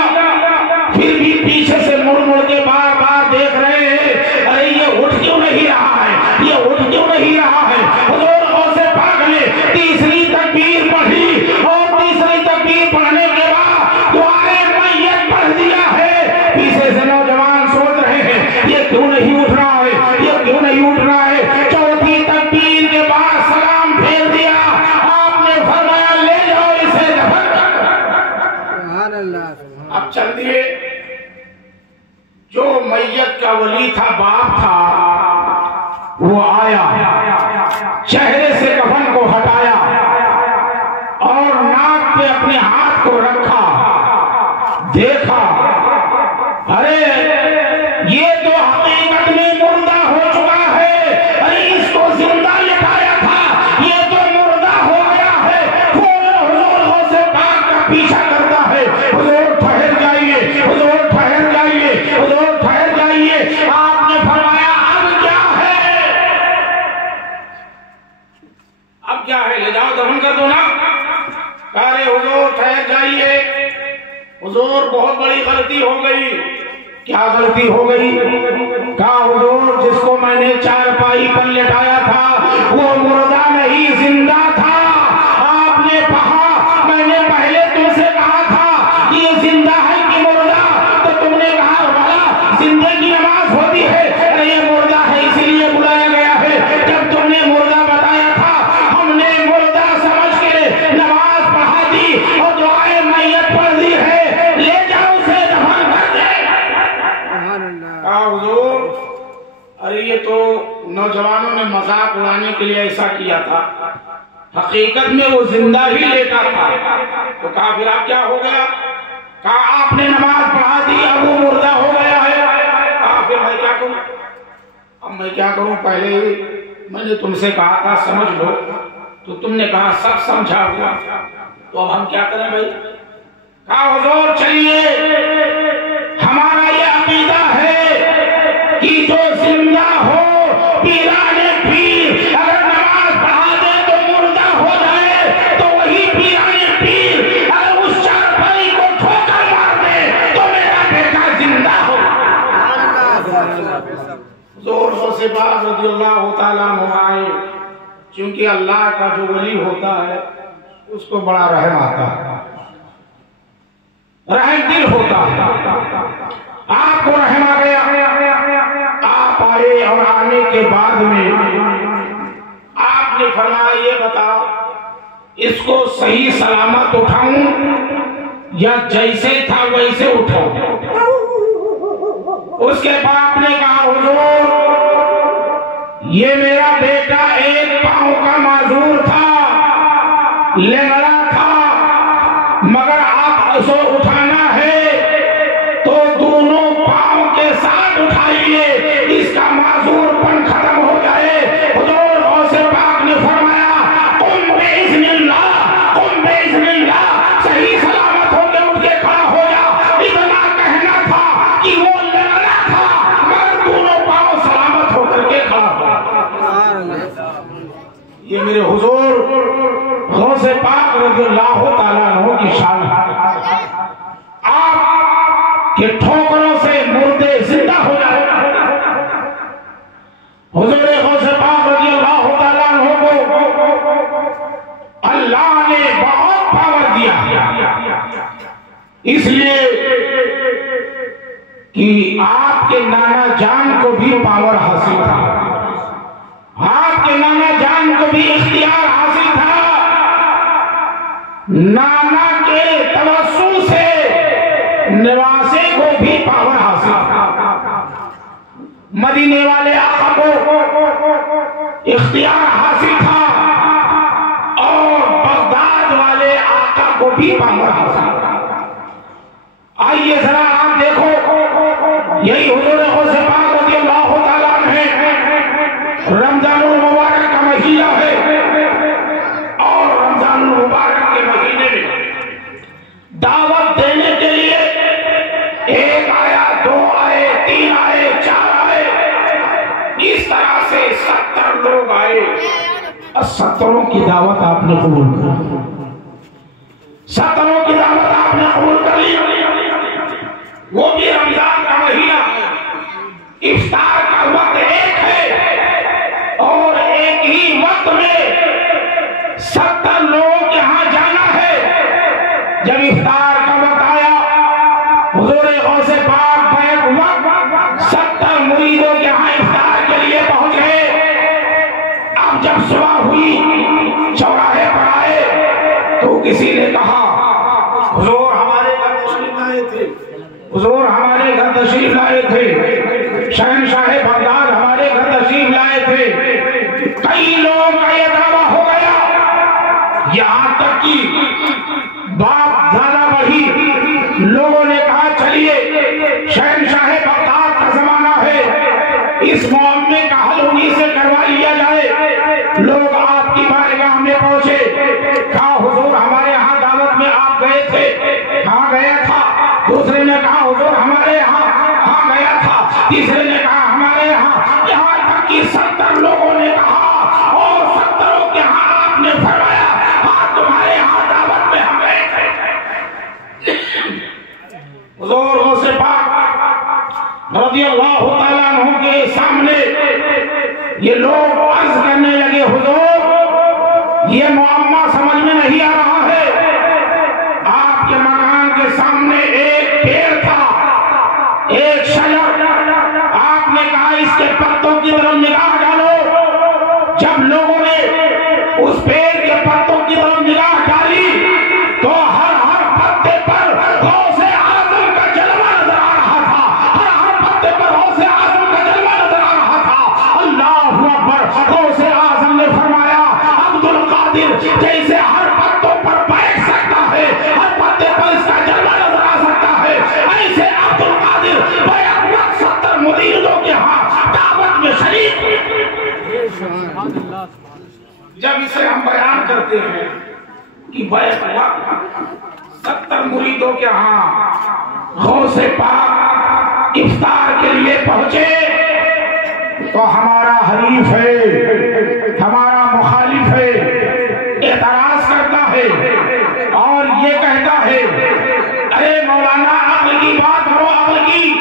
پھر بھی پیچھے سے مڑ مڑ کے بار بار دیکھ رہے ہیں ارے یہ اٹھ کیوں نہیں رہا ہے، یہ اٹھ کیوں نہیں رہا ہے۔ حضور غوث پاک نے تیسری تکبیر پڑھی اور تیسری تکبیر پڑھنے کے بعد دعائے میت پڑھ دیا ہے۔ پیچھے سے نوجوان سوچ رہے ہیں یہ کیوں نہیں اٹھ رہا ہے، یہ کیوں نہیں اٹھ رہا ہے۔ چوتھی تکبیر کے بعد سلام پھیر دیا۔ آپ نے فرمایا لے جاؤ اسے دفن کر۔ اب چل دیے جو میت کا ولی تھا، باپ تھا، وہ آیا، چہرے سے کفن کو ہٹایا اور ناک پہ اپنے ہاتھ کو رکھا، دیکھا، ارے یہ تو حقیقت میں مردہ ہو چکا ہے، ارے اس کو زندہ لٹایا تھا، یہ تو مردہ ہو گیا ہے۔ حضور غوث پاک کا پیچھا کرتا ہے، حضور ٹھہر جائیے، حضور ٹھہر جائیے، حضور ٹھہر جائیے۔ آپ نے فرمایا اب کیا ہے؟ اب کیا ہے؟ لے جاؤ دفن کر دو نا۔ ارے حضور ٹھہر جائیے، حضور بہت بڑی غلطی ہو گئی۔ کیا غلطی ہو گئی؟ کہا حضور جس کو میں نے چارپائی پر لٹایا تھا وہ مردہ نہیں زندہ تھا۔ آپ نے کہا میں نے پہلے تم سے کہا تھا یہ زندہ ہے کہ مردہ، تو تم نے کہا بھلا زندے کی نماز ہوتی ہے، ارے یہ مردہ ہے اسی لیے بلایا گیا ہے۔ جب تم نے مردہ بتایا تھا ہم نے مردہ سمجھ کے نماز پڑھا دی اور دعائے میت پڑھ دی ہے، لے جاؤ اسے دفن کر دے۔ حضور ارے یہ تو نوجوانوں نے مذاق اڑانے کے لیے ایسا کیا تھا، حقیقت میں وہ زندہ ہی لیٹا تھا۔ تو کہا پھر اب کیا ہو گیا؟ کہا آپ نے نماز پڑھا دی، اب وہ مردہ ہو گیا ہے۔ کہا پھر میں کیا کروں؟ اب میں کیا کروں؟ پہلے میں نے تم سے کہا تھا سمجھ لو، تو تم نے کہا سب سمجھا ہوا، تو اب ہم کیا کریں بھائی؟ کہا حضور چلیے، ہمارا یہ عقیدہ ہے کہ جو زندہ ہو پیرانے پیر اگر نماز پڑھا دے تو مردہ ہو جائے، تو وہی پیرانے پیر اگر اس چارپائی کو ٹھوکر مار دے تو میرا بیٹا زندہ ہو۔ حضور غوث پاک رضی اللہ تعالیٰ عنہ آئے، چونکہ اللہ کا جو ولی ہوتا ہے اس کو بڑا رحم آتا ہے، رحم دل ہوتا ہے۔ آپ کو رحم آ گیا، آپ آئے اور آنے کے بعد میں آپ نے فرمایا یہ بتاؤ اس کو صحیح سلامت اٹھاؤں یا جیسے تھا ویسے اٹھاؤں؟ اس کے باپ نے کہا حضور یہ میرا بیٹا ایک پاؤں کا معذور تھا، لنگڑا تھا، مگر آپ اسے اٹھانا ہے تو دونوں پاؤں کے ساتھ اٹھائیے، اس کا معذور پن ختم ہو جائے۔ حضور غوث پاک نے فرمایا قم باذن اللہ، قم باذن اللہ، صحیح سلامت ہو کے اٹھ کے کھڑا ہو جا۔ اتنا کہنا تھا کہ وہ لنگڑا تھا مگر دونوں پاؤں سلامت ہو کر کے کھڑا ہوا۔ یہ میرے حضور غوث پاک رضی اللہ تعالیٰ عنہ کی شان ہے۔ آپ کے ٹھوکروں سے مردے زندہ ہو جائے۔ حضور غوث پاک رضی اللہ تعالیٰ عنہ کو اللہ نے بہت پاور دیا، اس لیے کہ آپ کے نانا جان کو بھی پاور حاصل تھا، آپ کے نانا جان کو بھی اختیار حاصل تھا۔ نانا کے توسل سے نواسے کو بھی پاور حاصل تھا، مدینے والے آقا کو اختیار حاصل تھا اور بغداد والے آقا کو بھی پاور حاصل تھا۔ آئیے ذرا آپ دیکھو، یہی حضور غوث پاک رضی اللہ تعالیٰ عنہ رمضان المبارک کا مہینہ ہے، اور رمضان المبارک کے مہینے میں دعوت دینے کے لیے ایک آیا، دو آئے، تین آئے، چار آئے، اس طرح سے 70 لوگ آئے۔ 70 کی دعوت آپ نے قبول کر لی، 70 کی دعوت آپ نے قبول کر لی، وہ بھی رمضان کا مہینہ ہے، افطار کا وقت ایک ہے اور ایک ہی وقت میں 70 لوگ یہاں جانا ہے۔ جب افطار کا وقت آیا حضور غوث پاک بیک وقت 70 مریدوں کے یہاں افطار کے لیے پہنچ گئے۔ اب جب صبح ہوئی چوراہے پر آئے تو کسی نے کہا حضور ہمارے گھر تشریف لائے تھے، حضور ہمارے گھر تشریف لائے تھے، شہنشاہ بغداد ہمارے گھر تشریف لائے تھے، کئی لوگوں کا یہ دعویٰ ہو گیا، یہاں تک کہ بات زیادہ بڑھی، لوگوں نے کہا چلیے شہنشاہ بغداد کا زمانہ ہے، اس معاملے کا حل انہی سے کروا لیا جائے۔ لوگ آپ کی بارگاہ میں پہنچے، کہا حضور ہمارے یہاں دعوت میں آپ گئے تھے، کہاں گیا تھا؟ دوسرے نے کہا حضور ہمارے یہاں کہاں گیا تھا؟ تیسرے نے کہا ہمارے یہاں، یہاں تک کہ 70 لوگوں نے کہا، اور 70 کے ہاں آپ نے فرمایا ہاں تمہارے یہاں دعوت میں ہم گئے تھے۔ حضور غوث پاک رضی اللہ تعالیٰ عنہ کے سامنے یہ لوگ عرض کرنے لگے، حضور یہ معاملہ سمجھ میں نہیں آ رہا ہے، آپ کے مکان کے سامنے ایک پیڑ تھا، ایک شجر، آپ نے کہا اس کے پتوں کی طرف نگاہ ڈالو۔ جب لوگوں نے اس پیڑ کے پتوں کی طرف نگاہ ڈالی تو ہر پتے پر غوث اعظم کا جلوہ نظر آ رہا تھا، ہر پتے پر غوث اعظم کا جلوہ نظر آ رہا تھا۔ اللہ اکبر! غوث اعظم نے فرمایا عبد القادر جیسے ہر پتوں پر بیٹھ سکتا ہے، ہر پتے پر اس کا جلوہ نظر آ سکتا ہے، ایسے عبد القادر بیک وقت 70 مریدوں کے ہاں دعوت میں شریک۔ جب اسے ہم بیان کرتے ہیں کہ بیک وقت 70 مریدوں کے ہاں غوث پاک افطار کے لیے پہنچے تو ہمارا حریف ہے، ہمارا مخالف ہے، اعتراض کرتا ہے اور یہ کہتا ہے ارے مولانا عقل کی بات کرو، عقل کی،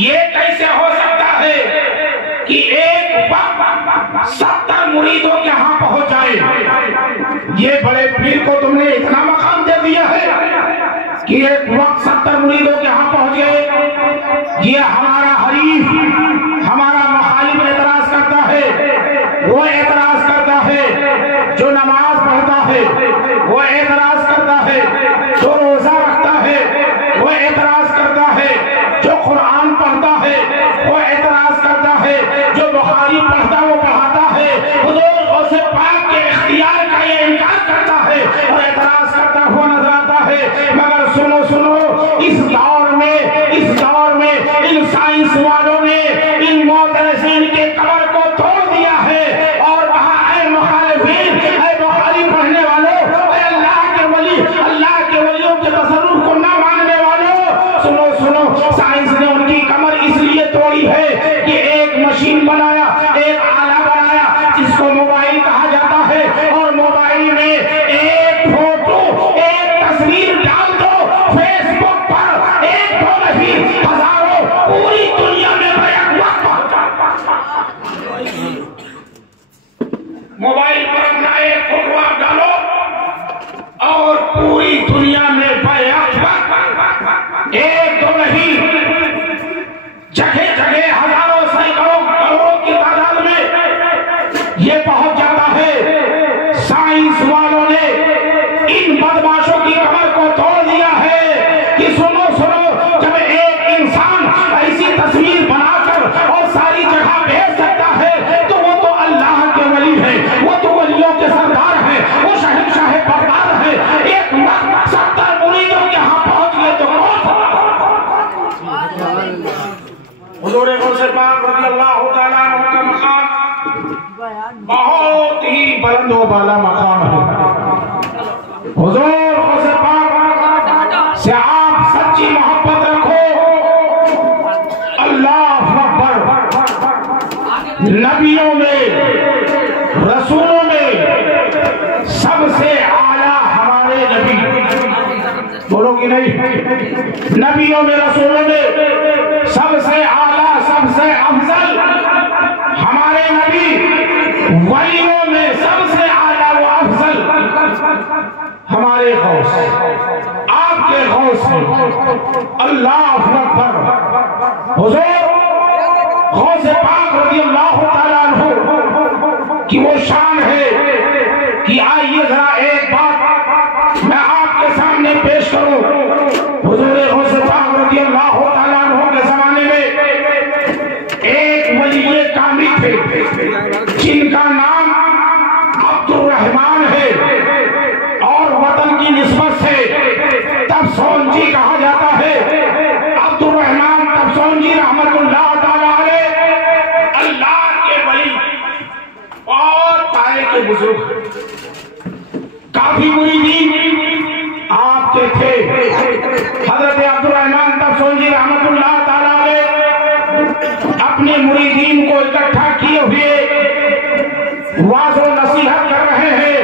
یہ کیسے ہو سکتا ہے کہ ایک وقت 70 مریدوں کے ہاں پہنچ جائے؟ یہ بڑے پیر کو تم نے اتنا مقام دے دیا ہے کہ ایک وقت 70 مریدوں کے ہاں پہنچ گئے۔ یہ ہمارا حریف، ہمارا مخالف اعتراض کرتا ہے، وہ اعتراض کرتا ہے جو نماز پڑھتا ہے، وہ اعتراض کرتا ہے جو روزہ رکھتا ہے، وہ اعتراض کرتا ہے جو قرآن پڑھتا ہے، وہ اعتراض کرتا ہے جو بخاری پڑھتا وہ پڑھاتا ہے، حضور غوث پاک کے اختیار کا یہ انکار کرتا ہے اور اعتراض کرتا ہوا نظر آتا ہے۔ مگر سنو اس دور میں ان سائنس والوں نے ان معترضین کے قبر کو توڑ دیا ہے اور کہا اے مخالفین، اے بخاری پڑھنے والوں، اے اللہ کے ولیوں کے تصرف کو نہ ماننے والوں، سنو سائنس نے ان کی کمر اس لیے توڑی ہے کہ ایک مشین بنایا، ایک آلہ بنایا جس کو موبائل کہا جاتا ہے، اور موبائل میں ایک فوٹو، ایک تصویر ڈال دو فیس بک پر، ایک دو نہیں ہزاروں، پوری دنیا میں بیک وقت موبائل پر اپنا ایک فوٹو آپ ڈالو اور پوری دنیا میں بیک وقت ایک دو نہیں جگہ جگہ ہزاروں سینکڑوں کروڑوں کی تعداد میں یہ پہنچ جاتا ہے۔ سائنس والوں نے ان بدماشوں کی کمر کو توڑ دیا ہے کہ سنو جب ایک انسان ایسی تصویر بنا کر اور ساری جگہ بھیج سکتا ہے تو وہ تو اللہ کے ولی ہے، وہ تو ولیوں کے سردار ہے، وہ شہنشاہ بغداد ہے۔ ایک وقت 70 مریدوں کے ہاں پہنچ گئے تو حضور غوث پاک رضی اللہ تعالیٰ عنہ کا مقام بہت ہی بلند و بالا مقام ہے۔ حضور غوث پاک سے آپ سچی محبت رکھو، اللہ اکبر۔ نبیوں میں، رسولوں میں سب سے اعلیٰ ہمارے نبی، بولو کہ نہیں؟ نبیوں میں، رسولوں میں سب سے اعلیٰ، سب سے افضل ہمارے نبی، ولیوں میں سب سے اعلیٰ و افضل ہمارے غوث، آپ کے غوث ہیں۔ اللہ اکبر۔ حضور غوث پاک رضی اللہ تعالیٰ عنہ کی وہ شان ہے کہ آئیے ذرا ایک بات میں آپ کے سامنے پیش کروں۔ حضور غوث پاک رضی اللہ سونجی رحمت اللہ تعالی علیہ اللہ کے ولی اور تارے کے بزرگ کافی مریدین آپ کے تھے. حضرت عبدالرحمن تب سونجی رحمت اللہ تعالی علیہ اپنے مریدین کو اکٹھا کیے ہوئے واعظ و نصیحت کر رہے ہیں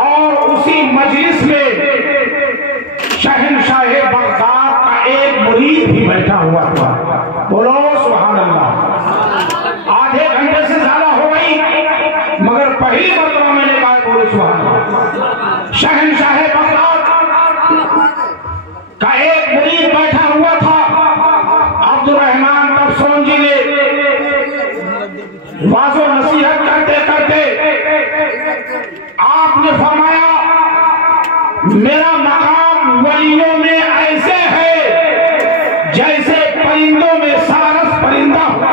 اور اسی مجلس میں شہنشاہ بغداد کا ایک مرید بھی بیٹھا ہوا تھا. بولو سبحان اللہ. آدھے گھنٹے سے زیادہ ہو گئی مگر پہلی مرتبہ میں نے کہا بولو سبحان اللہ. شہنشاہ بغداد کا ایک مرید بیٹھا ہوا تھا. عبدالرحمن تب سونجی نے واعظ و نصیحت کرتے کرتے آپ نے فرمایا میرا مقام ولیوں میں ایسے ہے جیسے پرندوں میں سارس پرندہ ہوا.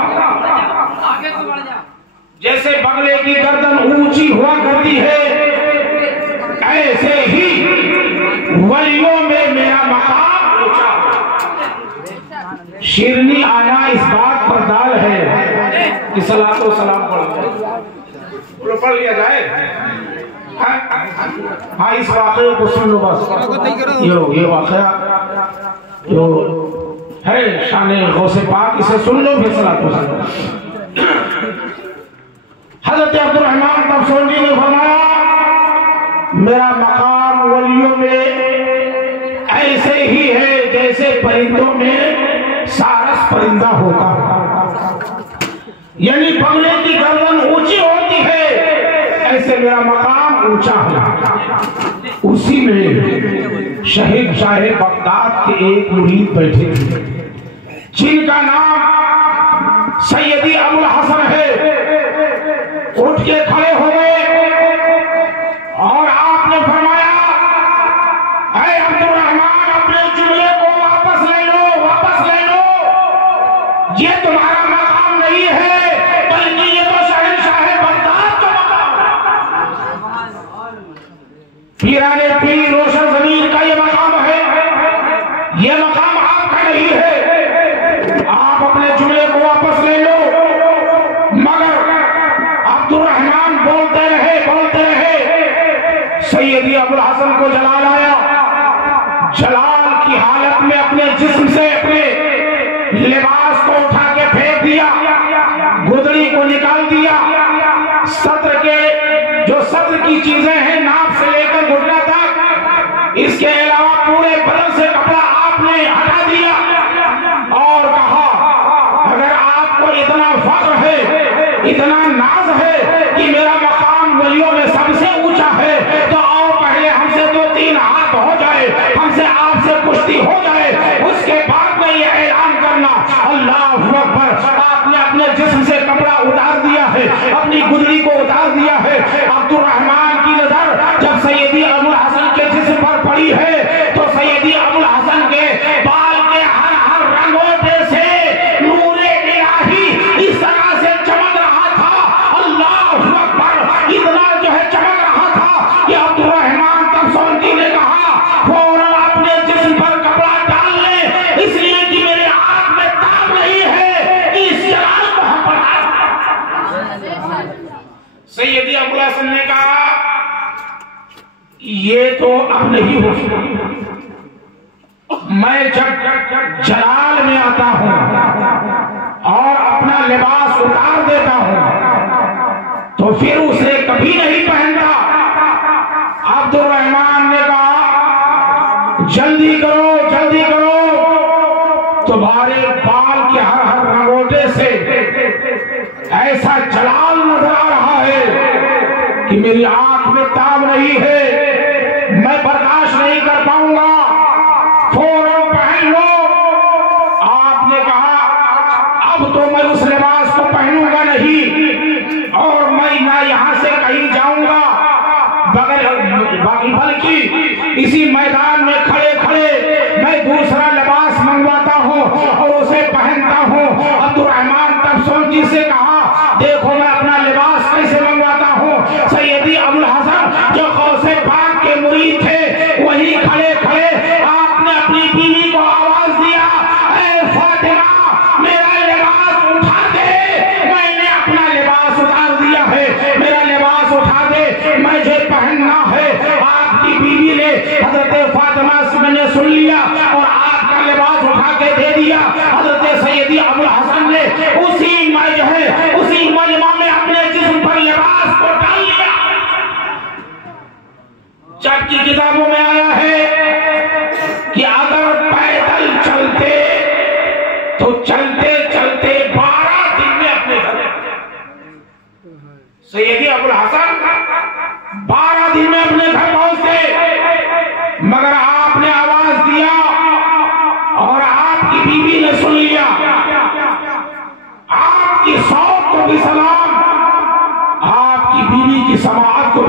جیسے بگلے کی گردن اونچی ہوا کرتی ہے ایسے ہی ولیوں میں میرا مقام اونچا. شیرنی آنا اس بات پر دال ہے کہ صلاۃ و سلام پڑھ لیا جائے. ہاں اس واقعے کو سن لو بس. یہ واقعہ جو ہے شان غوث پاک اسے سن لو پھر صلاۃ و سلام. حضرت عبدالرحمن تب سونجی نے فرمایا میرا مقام ولیوں میں ایسے ہی ہے جیسے پرندوں میں سارس پرندہ ہوتا ہے. یعنی بگلے کی گردن اونچی ہوتی ہے ایسے میرا مقام اونچا ہے. اسی میں شہنشاہ بغداد کے ایک مرید بیٹھے تھے جن کا نام سیدی ابوالحسن ہے. اٹھ کے کھڑے ہو گئے اور آپ نے فرمایا اے عبدالرحمن اپنے جملے کو واپس لے لو. یہ تمہارا مقام نہیں ہے بلکہ یہ تو شہنشاہ بغداد کا مقام ہے. پیران پیر روشن ضمیر کا یہ مقام ہے. یہ مقام آپ کا نہیں ہے. آپ اپنے جملے کو واپس لے لو. مگر عبدالرحمن بولتے رہے. سیدی ابوالحسن کو جلال آیا. جلال کی حالت میں اپنے جسم سے اپنے لباس کو اٹھا کے پھینک دیا. گدڑی کو نکال دیا. صدر کے جو صدر کی چیزیں ہیں ناف سے لے کر گھٹنا تک اس کے علاوہ پورے بدن سے کپڑا آپ نے ہٹا دیا اور کہا اگر آپ کو اتنا فخر ہے اتنا ناز ہے کہ میرا مقام ولیوں میں سب سے اونچا ہے تو آؤ پہلے ہم سے 2-3 ہاتھ ہو جائے ہم سے آپ سے کشتی ہو جائے. اس کے بعد میں یہ اعلان کرنا اللہ اکبر. آپ نے اپنے جسم سے کپڑا اتار دیا ہے اپنی گدڑی کو اتار دیا ہے. عبدالرحمن کی نظر جب سیدی ابوالحسن کے جسم پر پڑی ہے تو سیدی ابوالحسن کے بال کے ہر رنگوٹے سے نور الہی اس طرح سے چمک رہا تھا. اللہ اکبر. اتنا جو ہے چمک رہا تھا کہ عبدالرحمن تب سونجی نے کہا فوراً اپنے جسم پر کپڑا ڈال لیں اس لیے کہ میرے آنکھ میں تاب نہیں ہے کہ اس جلال کو ہم پر. سیدی ابوالحسن نے کہا یہ تو اب نہیں ہو سکتا. میں جب جلال میں آتا ہوں اور اپنا لباس اتار دیتا ہوں تو پھر اسے کبھی نہیں پہنتا. عبدالرحمن نے کہا جلدی کرو تمہارے بال کے ہر رنگوٹے سے ایسا جلال نظر آ رہا ہے کہ میری آنکھ میں تاب نہیں ہے. میں برداشت نہیں کر پاؤں گا. فوراً پہن لو. آپ نے کہا اب تو میں اس لباس کو پہنوں گا نہیں اور میں نہ یہاں سے کہیں جاؤں گا بلکہ اسی میدان میں کھڑے میں دوسرا لباس منگواتا ہوں اور اسے پہنتا ہوں. عبدالرحمن تب سونجی سے کہا دیکھو میں اپنا لباس کیسے منگواتا ہوں. سیدی ابوالحسن جو غوث پاک کے مرید تھے وہی کھڑے آپ نے اپنی بیوی کو آواز دیا اے فاطمہ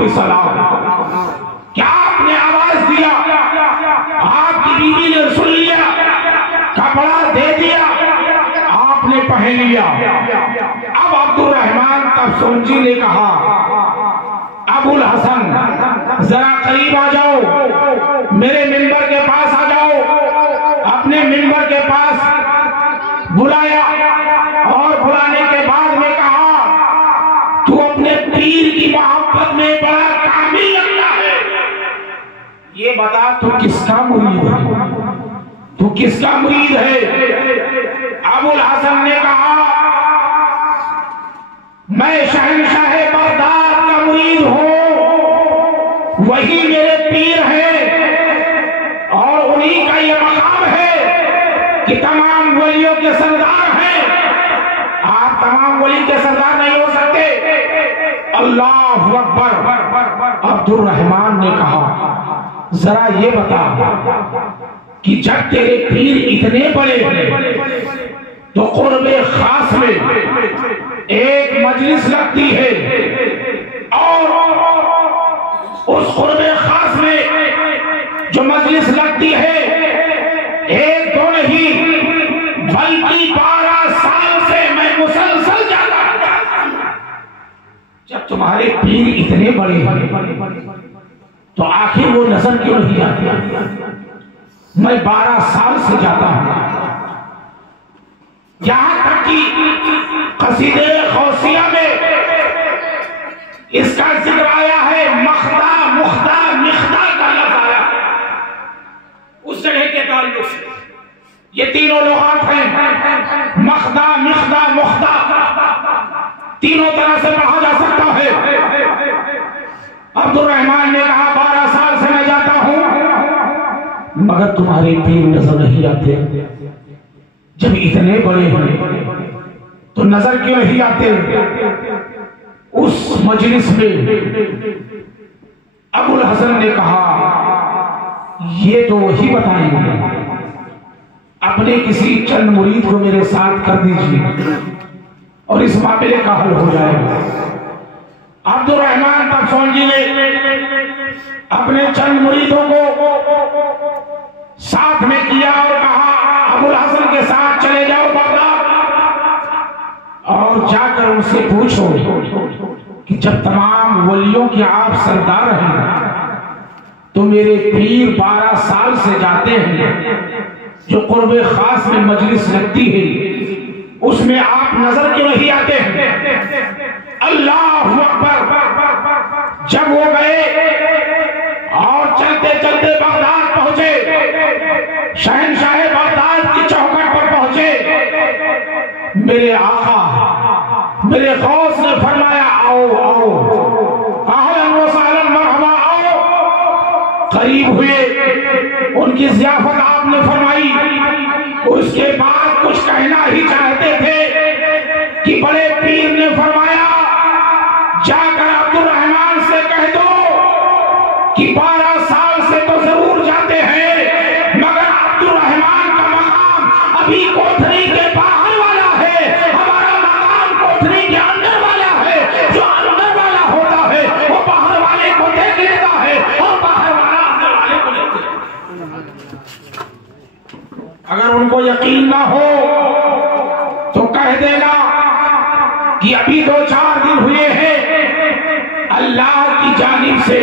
کی سلام. کیا آپ نے آواز دیا؟ آپ کی بیوی نے سن لیا، کپڑا دے دیا، آپ نے پہن لیا. اب عبد الرحمن تفسونجی نے کہا ابو الحسن ذرا قریب آ جاؤ، میرے منبر کے پاس آ جاؤ. اپنے منبر کے پاس بلایا اور بلانے کے بعد میں کہا تو اپنے پیر کی محبت میں بڑا کامل لگتا ہے، یہ بتا تو کس کا مرید ہے؟ تو کس کا مرید ہے؟ ابو الحسن نے کہا میں شہنشاہ بغداد کا مرید ہوں، وہی میرے پیر ہیں اور انہی کا یہ مقام ہے کہ تمام ولیوں کے سردار ہیں. آپ تمام ولی کے سردار نہیں ہو سکتے. اللہ اکبر. عبد الرحمن نے کہا ذرا یہ بتا کہ جب تیرے پیر اتنے بڑے ہیں تو قرب خاص میں ایک مجلس لگتی ہے اور اس قرب خاص میں جو مجلس لگتی ہے ایک دو نہیں بلکہ 12 سال سے میں مسلسل جاتا ہوں. جب تمہارے پیر اتنے بڑے ہیں تو آخر وہ نظر کیوں نہیں آتی؟ میں 12 سال سے جاتا ہوں. یہاں تک کہ قصیدہ غوثیہ میں اس کا ذکر آیا ہے، مخدا مخدا مخدا کا لفظ آیا اس جگہ کے تعلق سے. یہ تینوں لغات ہیں، مخدا مخدا مخدا، تینوں طرح سے پڑھا جا سکتا ہے. عبد الرحمن نے کہا 12 سال سے میں جاتا ہوں مگر تمہارے پیر نظر نہیں آتے. جب اتنے بڑے ہیں تو نظر کیوں نہیں آتے؟ اس مجلس میں ابو الحسن نے کہا یہ تو وہی بتائیں گے، اپنے کسی چند مرید کو میرے ساتھ کر دیجیے اور اس معاملے کا حل ہو جائے گا. عبد الرحمن تفسونجی نے اپنے چند مریدوں کو ساتھ میں کیا اور کہا ابو الحسن کے ساتھ چلے جاؤ بغداد اور جا کر ان سے پوچھو کہ جب تمام ولیوں کے آپ سردار ہیں تو میرے پیر 12 سال سے جاتے ہیں، جو قرب خاص میں مجلس لگتی ہے اس میں آپ نظر کیوں نہیں آتے ہیں؟ اللہ اکبر. جب وہ گئے اور چلتے چلتے بغداد پہنچے، شہنشاہ بغداد کی چوکھٹ پر پہنچے، میرے آقا میرے غوث نے فرمایا آؤ آؤ اہلا وسہلا مرحبا آؤ. قریب ہوئے، ان کی ضیافت آپ نے فرمائی. اس کے بعد کچھ کہنا ہی چاہتے تھے کہ بڑے پیر نے فرمایا جا کر عبد الرحمن سے کہہ دو کہ 12 سال سے تو ضرور جاتے ہیں مگر عبد الرحمن کا مقام ابھی کوٹھری کے باہر والا ہے، ہمارا مقام کوٹھری کے اندر والا ہے. جو اندر والا ہوتا ہے وہ باہر والے کو دیکھ لیتا ہے اور باہر والا اندر والے کو دیکھ لیتا ہے. اگر ان کو یقین نہ ہو تو کہہ دینا کہ ابھی 2-4 دن ہوئے ہیں اللہ کی جانب سے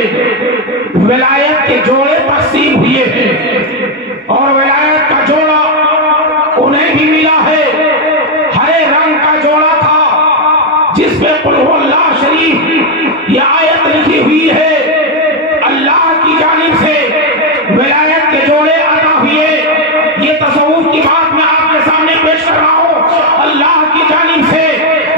ولایت کے جوڑے تقسیم ہوئے ہیں اور ولایت کا جوڑا انہیں بھی ملا ہے. ہرے رنگ کا جوڑا تھا جس پہ قل هو اللہ شریف یہ آیت لکھی ہوئی ہے. اللہ کی جانب سے ولایت کے جوڑے عطا ہوئے. یہ تصوف کی بات میں آپ کے سامنے پیش کر رہا ہوں. اللہ کی جانب سے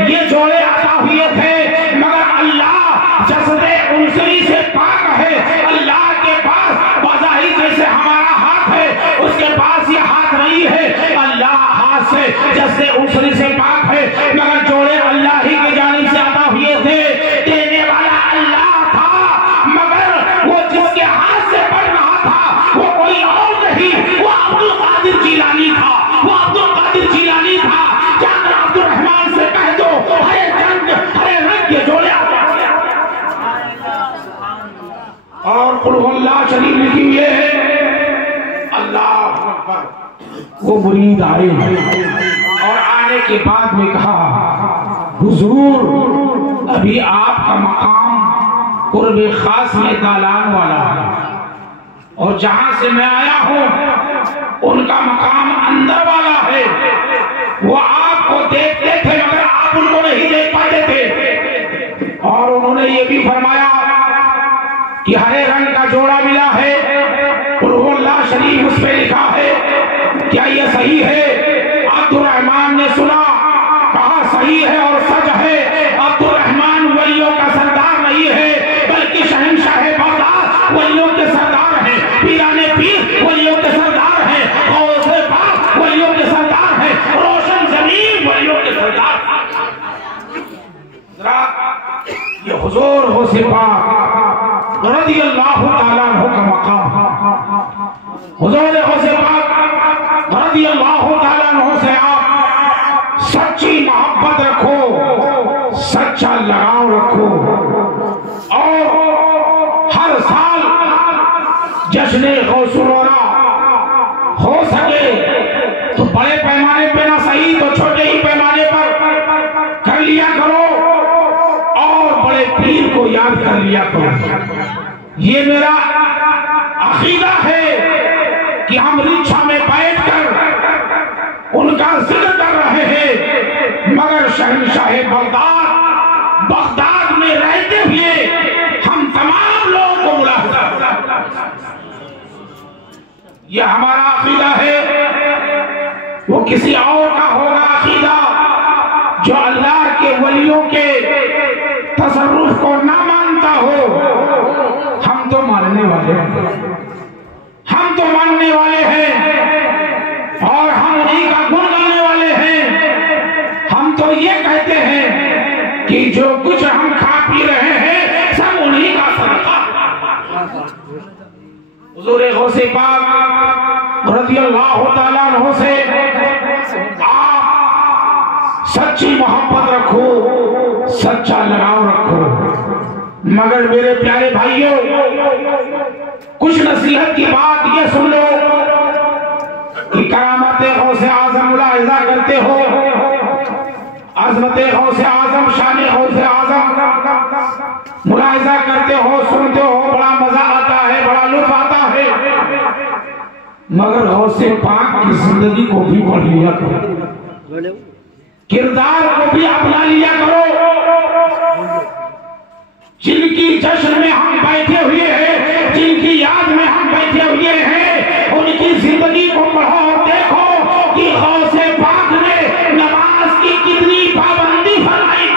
یہ جوڑے عطا ہوئے تھے مگر اللہ جسد انسری سے پاک ہے. اللہ کے پاس بظاہر جیسے ہمارا ہاتھ ہے اس کے پاس یہ ہاتھ نہیں ہے. اللہ ہاتھ سے جسد انسری سے پاک ہے مگر جوڑے اللہ ہی کی جانب سے عطا ہوئے تھے. دینے والا اللہ تھا مگر وہ جس کے ہاتھ سے پڑھ رہا تھا وہ کوئی اور نہیں، وہ عبد القادر جیلانی تھا. وہ عبد القادر جیلانی تھا. جا کر عبد الرحمن سے کہہ دو ہرے رنگ کے جوڑے شریف لکھی ہوئی ہے اللہ اکبر۔ وہ مرید آئے اور آنے کے بعد میں کہا حضور ابھی آپ کا مقام قرب خاص میں دالان والا ہے، اور جہاں سے میں آیا ہوں ان کا مقام اندر والا ہے۔ وہ آپ کو دیکھتے تھے مگر آپ ان کو نہیں دیکھ پاتے تھے، اور انہوں نے یہ بھی فرمایا کہ ہرے رنگ کا جوڑا ملا ہے، قل هو اللہ شریف اس پہ لکھا ہے، کیا یہ صحیح ہے؟ عبد الرحمن نے سنا، کہا صحیح ہے اور سچ ہے۔ عبد الرحمن ولیوں کا سردار نہیں ہے بلکہ شہنشاہ بغداد ولیوں کے سردار ہیں، پیران پیر ولیوں کے سردار ہیں، غوث پاک ولیوں کے سردار ہیں، روشن زمین ولیوں کے سردار ہیں۔ یہ حضور غوث پاک رضی اللہ تعالیٰ عنہ کا مقام، حضور غوث پاک رضی اللہ تعالیٰ عنہ سے آپ سچی محبت رکھو، سچا لگاؤ رکھو، اور ہر سال جشن غوث الورا ہو سکے تو بڑے پیمانے پہ نہ صحیح تو چھوٹے ہی پیمانے پر کر لیا کرو، اور بڑے پیر کو یاد کر لیا کرو۔ یہ میرا عقیدہ ہے کہ ہم رکشا میں بیٹھ کر ان کا ذکر کر رہے ہیں، مگر شہنشاہ بغداد میں رہتے ہوئے ہم تمام لوگوں کو ملاحظہ، یہ ہمارا عقیدہ ہے۔ وہ کسی اور کا ہوگا عقیدہ جو اللہ کے ولیوں کے تصرف کو نہ مانتا ہو۔ ہم تو ماننے والے ہیں، ہم تو ماننے والے ہیں، اور ہم انہیں کا گن گانے والے ہیں۔ ہم تو یہ کہتے ہیں کہ جو کچھ ہم کھا پی رہے ہیں سب انہیں کا صدقہ۔ حضور غوث پاک رضی اللہ تعالیٰ عنہ سے آپ سچی محبت رکھو، سچا لگاؤ رکھو۔ مگر میرے پیارے بھائیوں، کچھ نصیحت کی بات یہ سن لو کہ کرامت غوث اعظم ملاحظہ کرتے ہو، عظمت غوث اعظم، شان غوث اعظم ملاحظہ کرتے ہو، سنتے ہو، بڑا مزہ آتا ہے، بڑا لطف آتا ہے، مگر غوث پاک کی زندگی کو بھی پڑھ لیا کرو، کردار کو بھی اپنا لیا کرو۔ جن کی جشن میں ہم بیٹھے ہوئے ہیں، جن کی یاد میں ہم بیٹھے ہوئے ہیں، ان کی زندگی کو پڑھو اور دیکھو کہ غوث پاک نے نماز کی کتنی پابندی فرمائی۔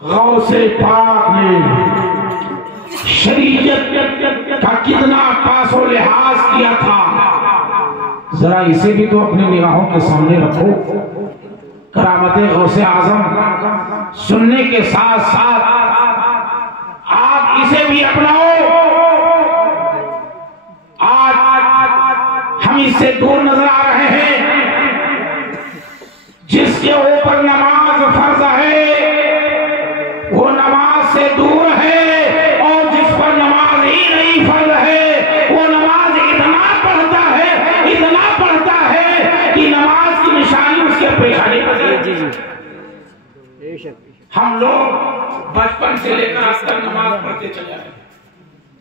غوث پاک نے شریعت کا کتنا پاس و لحاظ کیا تھا، ذرا اسے بھی تو اپنی نگاہوں کے سامنے رکھو۔ کرامت غوث اعظم سننے کے ساتھ ساتھ آپ اسے بھی اپناؤ۔ آج ہم اس سے دور نظر آ رہے ہیں۔ جس کے اوپر نماز فرض ہے وہ نماز سے دور ہے، اور جس پر نماز ہی نہیں فرض ہے وہ نماز اتنا پڑھتا ہے کہ نماز کی نشانی اس کے پیشانی پر ہے۔ ہم لوگ بچپن سے لے کر آج تک نماز پڑھتے چلے آئے،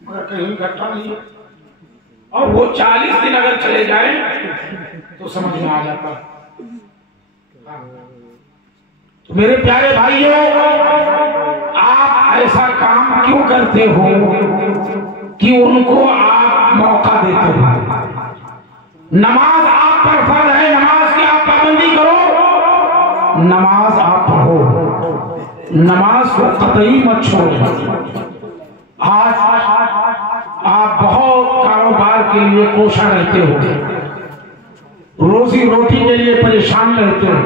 مگر کہیں گھٹا نہیں ہے، اور وہ 40 دن اگر چلے جائیں تو سمجھ میں آ جاتا۔ تو میرے پیارے بھائیوں، آپ ایسا کام کیوں کرتے ہو کہ ان کو آپ موقع دیتے ہو؟ نماز آپ پر فرض ہے، نماز کی آپ پابندی کرو، نماز آپ پڑھو، نماز کو قطعی مت چھوڑو۔ آج آپ بہت کاروبار کے لیے کوشاں رہتے ہو، روزی روٹی کے لیے پریشان رہتے ہو،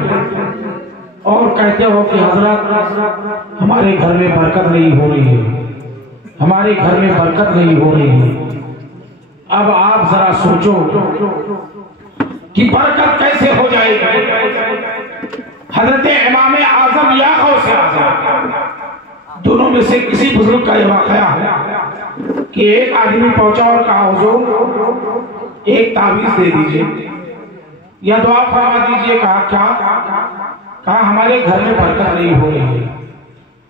اور کہتے ہو کہ حضرت ہمارے گھر میں برکت نہیں ہو رہی ہے، ہمارے گھر میں برکت نہیں ہو رہی ہے۔ اب آپ ذرا سوچو کہ برکت کیسے ہو جائے گی۔ حضرت امام اعظم یا غوث اعظم دونوں میں سے کسی بزرگ کا یہ واقعہ ہے کہ ایک آدمی پہنچا اور کہا حضور ایک تعویذ دے دیجئے یا دعا فرما دیجئے. کہا کیا؟ کہا ہمارے گھر میں برکت نہیں ہو رہی ہے.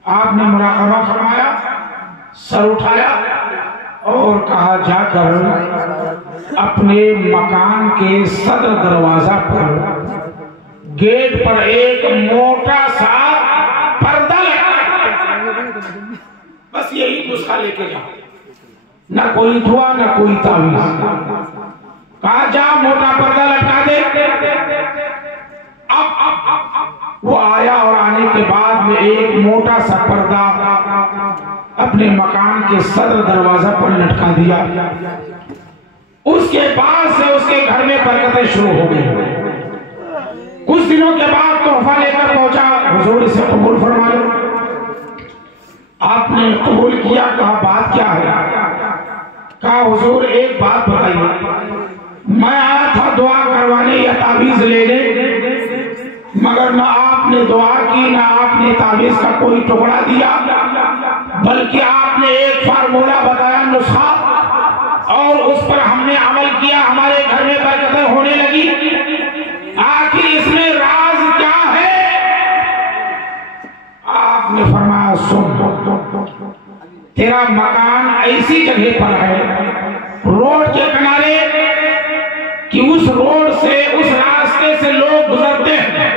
آپ نے مراقبہ فرمایا، سر اٹھایا اور کہا جا کر اپنے مکان کے صدر دروازہ پر گیٹ پر ایک موٹا سا پردہ لگا، بس یہی نسخہ لے کے جا، نہ کوئی دعا نہ کوئی تعویذ. کہا جا موٹا پردہ لٹکا دے. اب وہ آیا اور آنے کے بعد میں ایک موٹا سا پردہ اپنے مکان کے صدر دروازہ پر لٹکا دیا. اس کے بعد سے اس کے گھر میں برکتیں شروع ہو گئی. کچھ دنوں کے بعد تحفہ لے کر پہنچا، حضور اسے قبول فرما لو. آپ نے قبول کیا. کہا بات کیا ہے؟ کہا حضور ایک بات بتائیے، میں آیا تھا دعا کروانے یا تعویذ لینے، مگر نہ آپ نے دعا کی نہ آپ نے تعویذ کا کوئی ٹکڑا دیا، بلکہ آپ نے ایک فارمولہ بتایا، نسخہ، اور اس پر ہم نے عمل کیا، ہمارے گھر میں برکتیں ہونے لگی. آخر اس میں راز کیا ہے؟ آپ نے فرمایا سن، تیرا مکان ایسی جگہ پر ہے روڈ کے کنارے کہ اس روڈ سے اس راستے سے لوگ گزرتے ہیں،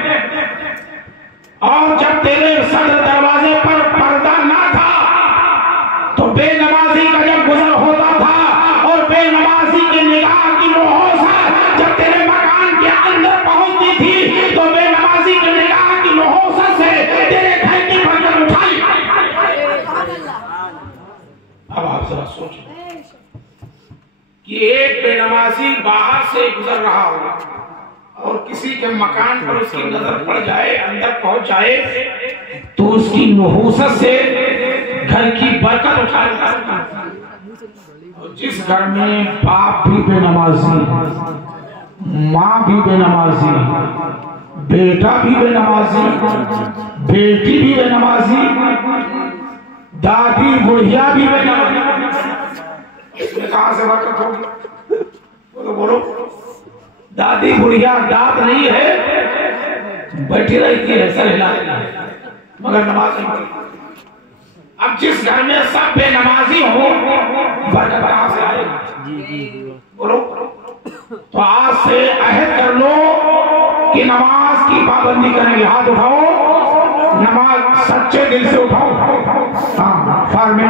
اور جب تیرے صدر دروازے پر پردہ نہ تھا تو بے نمازی کا جب گزر ہوتا تھا اور بے نمازی کی نگاہ کی نحوست جب تیرے مکان کے اندر پہنچتی تھی تو بے نمازی کی نگاہ کی نحوست سے تیرے گھر کی برکت اٹھائی. اب آپ ذرا سوچیں کہ ایک بے نمازی باہر سے گزر رہا ہو اور کسی کے مکان پر اس کی نظر پڑ جائے، اندر پہنچ جائے تو اس کی نحوست سے گھر کی برکت اٹھا لیتا ہے. اور جس گھر میں باپ بھی بے نمازی، ماں بھی بے نمازی، بیٹا بھی بے نمازی، بیٹی بھی بے نمازی، دادی بڑھیا بھی بے نمازی، اس میں کہاں سے برکت ہوگی؟ بولو بولو. دادی بڑھیا داد نہیں ہے، بیٹھی رہتی ہے سر ہلا مگر نماز نہیں پڑھتی. اب جس گھر میں سب بے نمازی ہو برکت کہاں سے آئے گی؟ بولو. تو آج سے عہد کر لو کہ نماز کی پابندی کریں گے. ہاتھ اٹھاؤ، نماز سچے دل سے اٹھاؤ. ہاں فارمیٹی